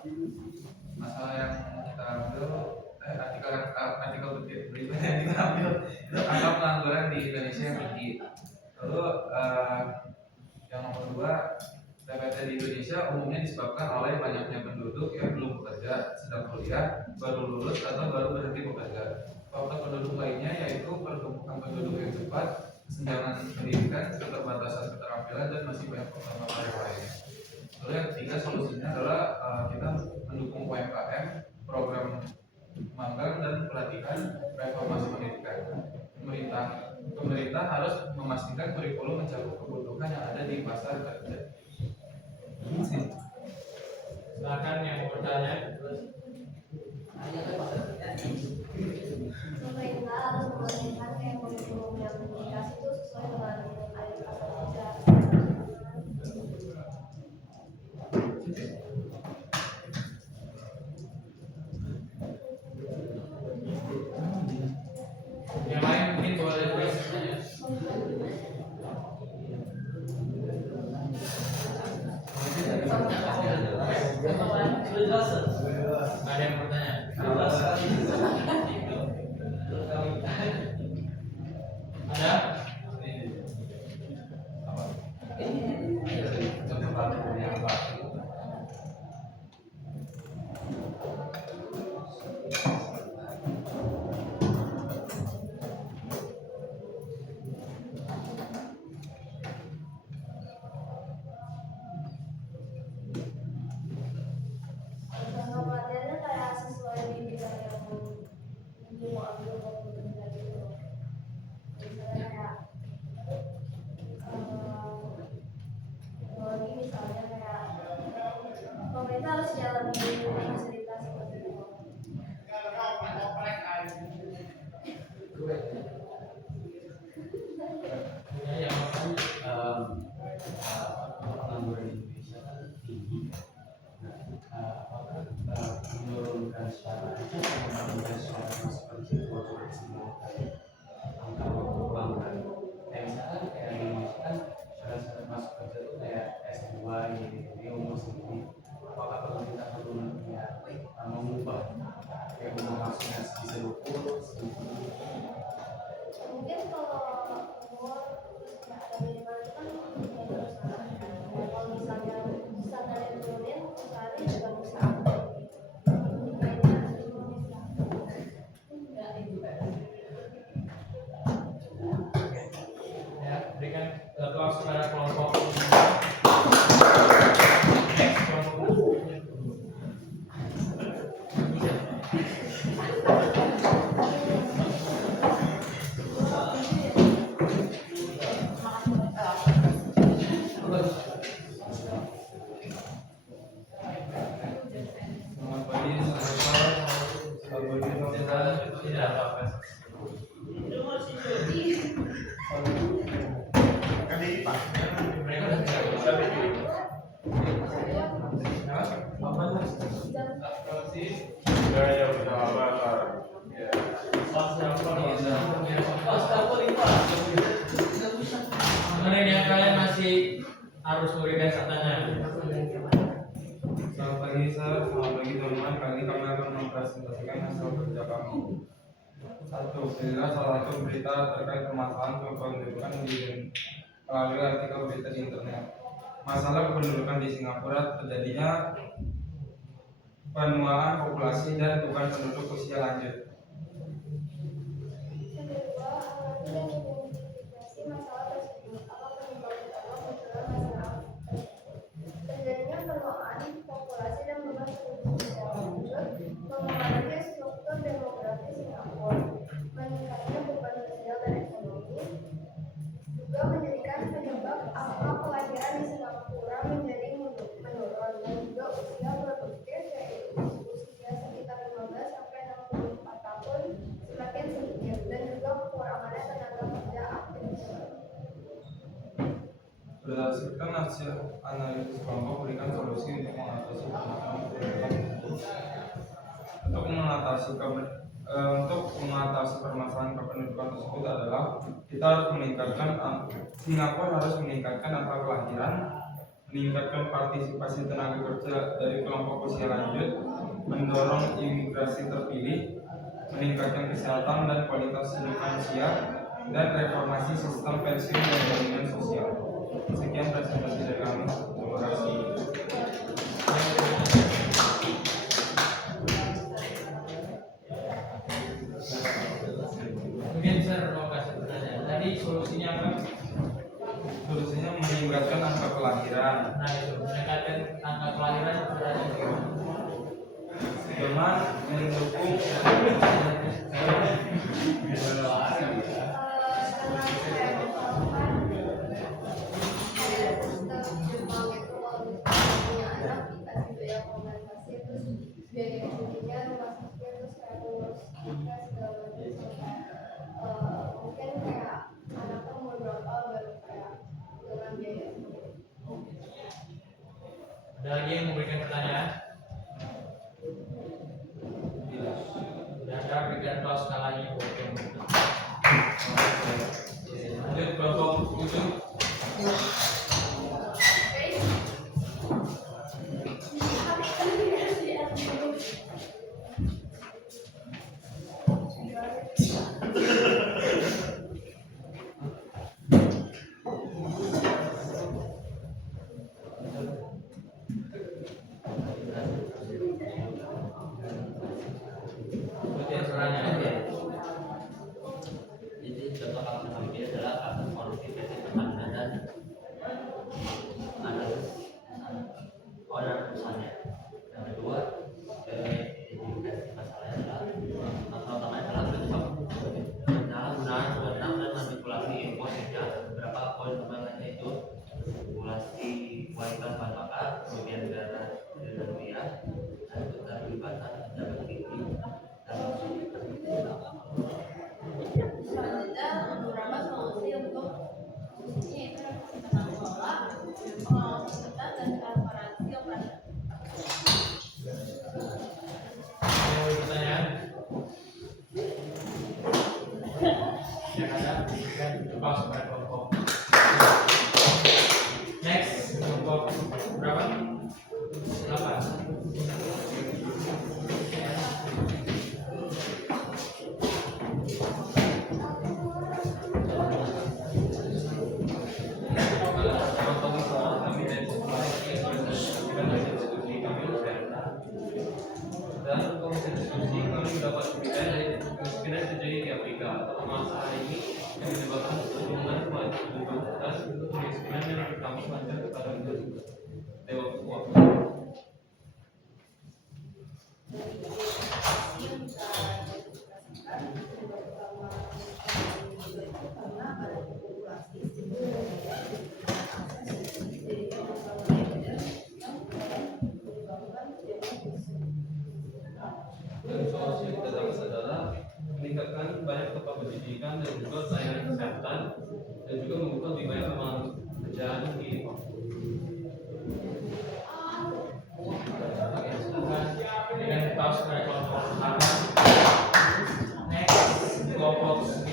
Masalah yang kita ambil artikel berikutnya yang kita ambil itu angka pengangguran di Indonesia yang tinggi. Lalu yang nomor 2, PPT di Indonesia umumnya disebabkan oleh banyaknya penduduk yang belum bekerja, sedang kuliah, baru lulus atau baru berhenti bekerja. Faktor penduduk lainnya yaitu pertumbuhan penduduk yang cepat, kesenjangan pendidikan, keterbatasan keterampilan, dan masih banyak faktor-faktor yang lainnya. Lalu yang ketiga solusinya adalah kita mendukung UMKM, program magang dan pelatihan, reformasi pendidikan. Pemerintah harus memastikan kurikulum mencakup kebutuhan yang ada di pasar kerja. Silakan yang mau bertanya. Pemerintah harus memastikan kurikulum yang komunikasi itu sesuai dengan ada di pasar kerja. Yang lain mungkin boleh bertanya. Ada yang bertanya? Ada? Materialnya kayak sesuai di bidang yang mau ambil maupun dari itu. Misalnya kayak teknologi misalnya kayak pemerintah harus jalan di fasilitas seperti itu. Ya, yang pengangguran di Indonesia kan tinggi. Apakah menurunkan syarat itu menurunkan syarat seperti itu angka waktu pengangguran? Kayak misalkan kayak di Indonesia kan syarat-syarat masuk kerja itu kayak S2 gitu, di umur segini. Apakah pemerintah perlu mengubah kayak umur maksudnya bisa 20, Mungkin kalau umur terus kayak ada minimal itu kan ya harus Mengenai yang kalian masih harus memberikan catatan. Selamat pagi Sar, selamat pagi teman-teman. Kali ini kami akan mempresentasikan hasil kerja kami. Satu, inilah salah satu berita terkait permasalahan kependudukan melalui artikel berita di internet. Masalah kependudukan di Singapura terjadinya penuaan populasi dan bukan penduduk usia lanjut. Yang kedua, amati dan identifikasi masalah tersebut. Apa penyebab utama munculnya masalah tersebut? Terjadinya penuaan populasi dan beban penduduk usia lanjut mempengaruhi struktur demografi Singapura, meningkatnya beban sosial dan ekonomi, juga menjadikan penyebab angka kelahiran di Singapura menjadi menurun, dan juga usia produktif yaitu usia sekitar 15 sampai 64 tahun semakin sedikit, dan juga kekurangannya tenaga kerja aktif. Berdasarkan hasil analisis kelompok berikan solusi untuk mengatasi untuk mengatasi permasalahan kependudukan tersebut adalah kita harus meningkatkan Singapura harus meningkatkan angka kelahiran, meningkatkan partisipasi tenaga kerja dari kelompok usia lanjut, mendorong imigrasi terpilih, meningkatkan kesehatan dan kualitas hidup manusia, dan reformasi sistem pensiun dan jaminan sosial. Sekian presentasi dari kami. Terima kasih. Mungkin saya mau kasih pertanyaan. Tadi solusinya apa? Solusinya meningkatkan angka kelahiran Nah itu meningkatkan angka kelahiran caranya gimana? dengan mendukung Ada lagi yang memberikan pertanyaan? Sudah ada, berikan kelas skalanya. Lanjut kelompok 7. Seperti yang suaranya aja. Jadi contoh kasus kami adalah kasus korupsi PT Pertamina dan ada perusahaannya. Yang kedua, identifikasi masalahnya adalah masalah utamanya adalah penyalahgunaan wewenang dan manipulasi info sehingga beberapa poin utamanya itu manipulasi kualitas bahan bakar, kerugian negara dan rupiah, dan keterlibatan pejabat tinggi dan Selanjutnya beberapa solusi untuk khususnya itu tentang kelola, pengawasan ketat dan transparansi operasi. Mau pertanyaan? Yang ada berikan kelas pada kelompok. Next kelompok berapa? 8. Dalam komisi diskusi kami mendapat pemberitaan dari kemiskinan terjadi di Afrika. Masalah ini yang menyebabkan hubungan kualitas penduduk dan kemiskinan yang berdampak lanjut kepada penduduk. Dewa Kuat. Dan solusi yang kita dapat adalah meningkatkan banyak tempat pendidikan dan juga layanan kesehatan dan juga membuka lebih banyak lapangan pekerjaan di aplaus kepada kelompok 8. Next, kelompok 9.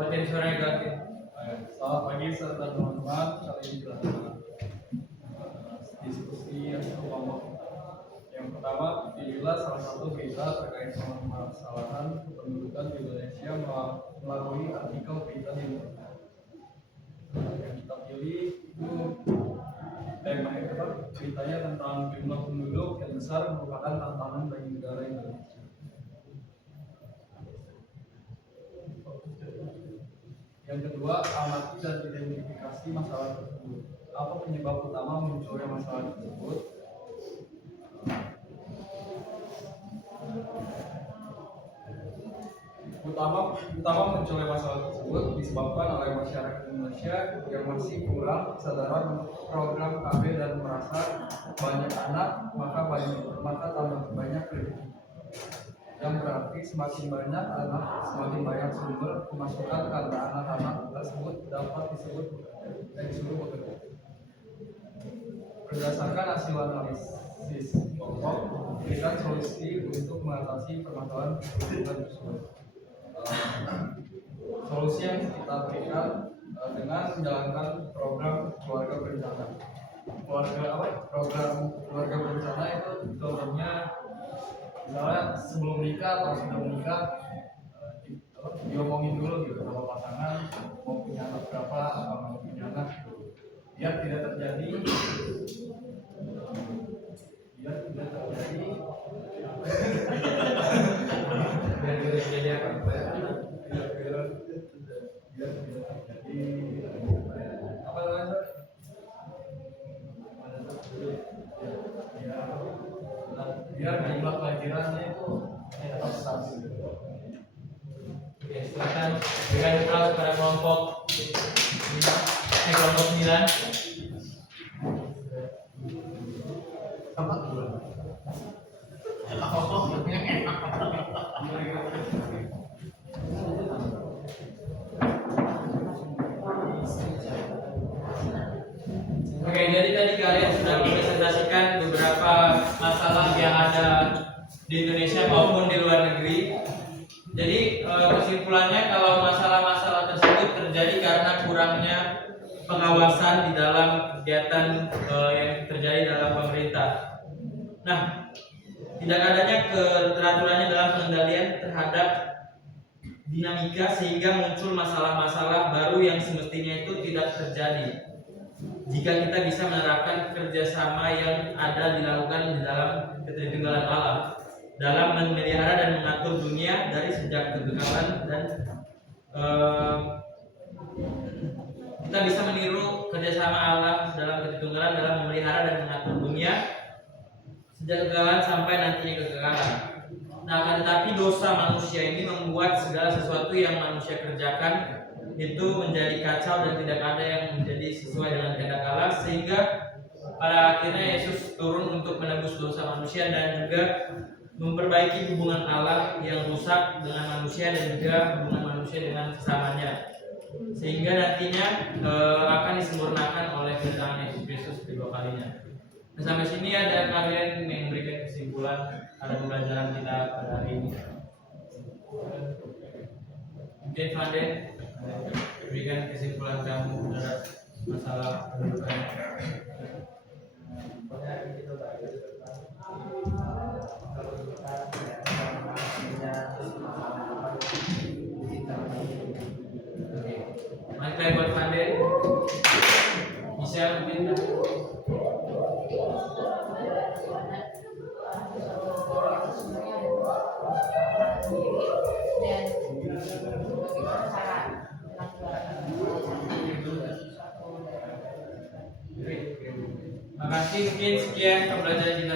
Buatin suara yang gak. Selamat pagi serta teman-teman. Kali ini kita akan diskusi yang kelompok. Yang pertama, pilihlah salah satu berita terkait sama permasalahan kependudukan di Indonesia melalui artikel berita di internet. Yang kita pilih itu tema itu beritanya tentang jumlah penduduk yang besar merupakan tantangan bagi negara Indonesia. Yang kedua, amati dan identifikasi masalah tersebut. Apa penyebab utama munculnya masalah tersebut? Utama munculnya masalah tersebut disebabkan oleh masyarakat Indonesia yang masih kurang kesadaran untuk program KB dan merasa banyak anak maka tambah banyak rezeki. Yang berarti semakin banyak anak, semakin banyak sumber pemasukan karena anak-anak tersebut dapat disuruh bekerja. Berdasarkan hasil analisis kelompok, berikan solusi untuk mengatasi permasalahan kependudukan tersebut. Solusi yang kita berikan dengan menjalankan program keluarga berencana. Program keluarga berencana itu contohnya misalnya sebelum menikah atau sudah menikah diomongin dulu gitu sama pasangan mau punya anak berapa apa mau punya anak gitu. biar tidak terjadi apa namanya biar jumlah kelahirannya itu tetap stabil. Oke, silakan berikan aplaus pada kelompok 9. Oke, jadi tadi kalian sudah mempresentasikan beberapa masalah yang ada di Indonesia maupun di luar negeri. Jadi kesimpulannya kalau masalah-masalah tersebut terjadi karena kurangnya pengawasan di dalam kegiatan yang terjadi dalam pemerintah. Nah, tidak adanya keteraturannya dalam pengendalian terhadap dinamika sehingga muncul masalah-masalah baru yang semestinya itu tidak terjadi. Jika kita bisa menerapkan kerjasama yang ada dilakukan di dalam ketertinggalan alam dalam memelihara dan mengatur dunia dari sejak kegagalan dan kita bisa meniru kerjasama alam dalam ketertinggalan dalam memelihara dan mengatur dunia sejak kegagalan sampai nantinya kegagalan. Nah, akan tetapi dosa manusia ini membuat segala sesuatu yang manusia kerjakan itu menjadi kacau dan tidak ada yang menjadi sesuai dengan kehendak Allah, sehingga pada akhirnya Yesus turun untuk menebus dosa manusia dan juga memperbaiki hubungan Allah yang rusak dengan manusia dan juga hubungan manusia dengan sesamanya, sehingga nantinya akan disempurnakan oleh kedatangan Yesus Kristus kedua kalinya. Nah, sampai sini ada kalian yang memberikan kesimpulan ada pembelajaran kita pada hari ini. Mungkin Fande berikan kesimpulan kamu terhadap masalah pendidikan. Oke, buat Fande bisa mungkin dan bagaimana cara Terima kasih, mungkin sekian pembelajaran kita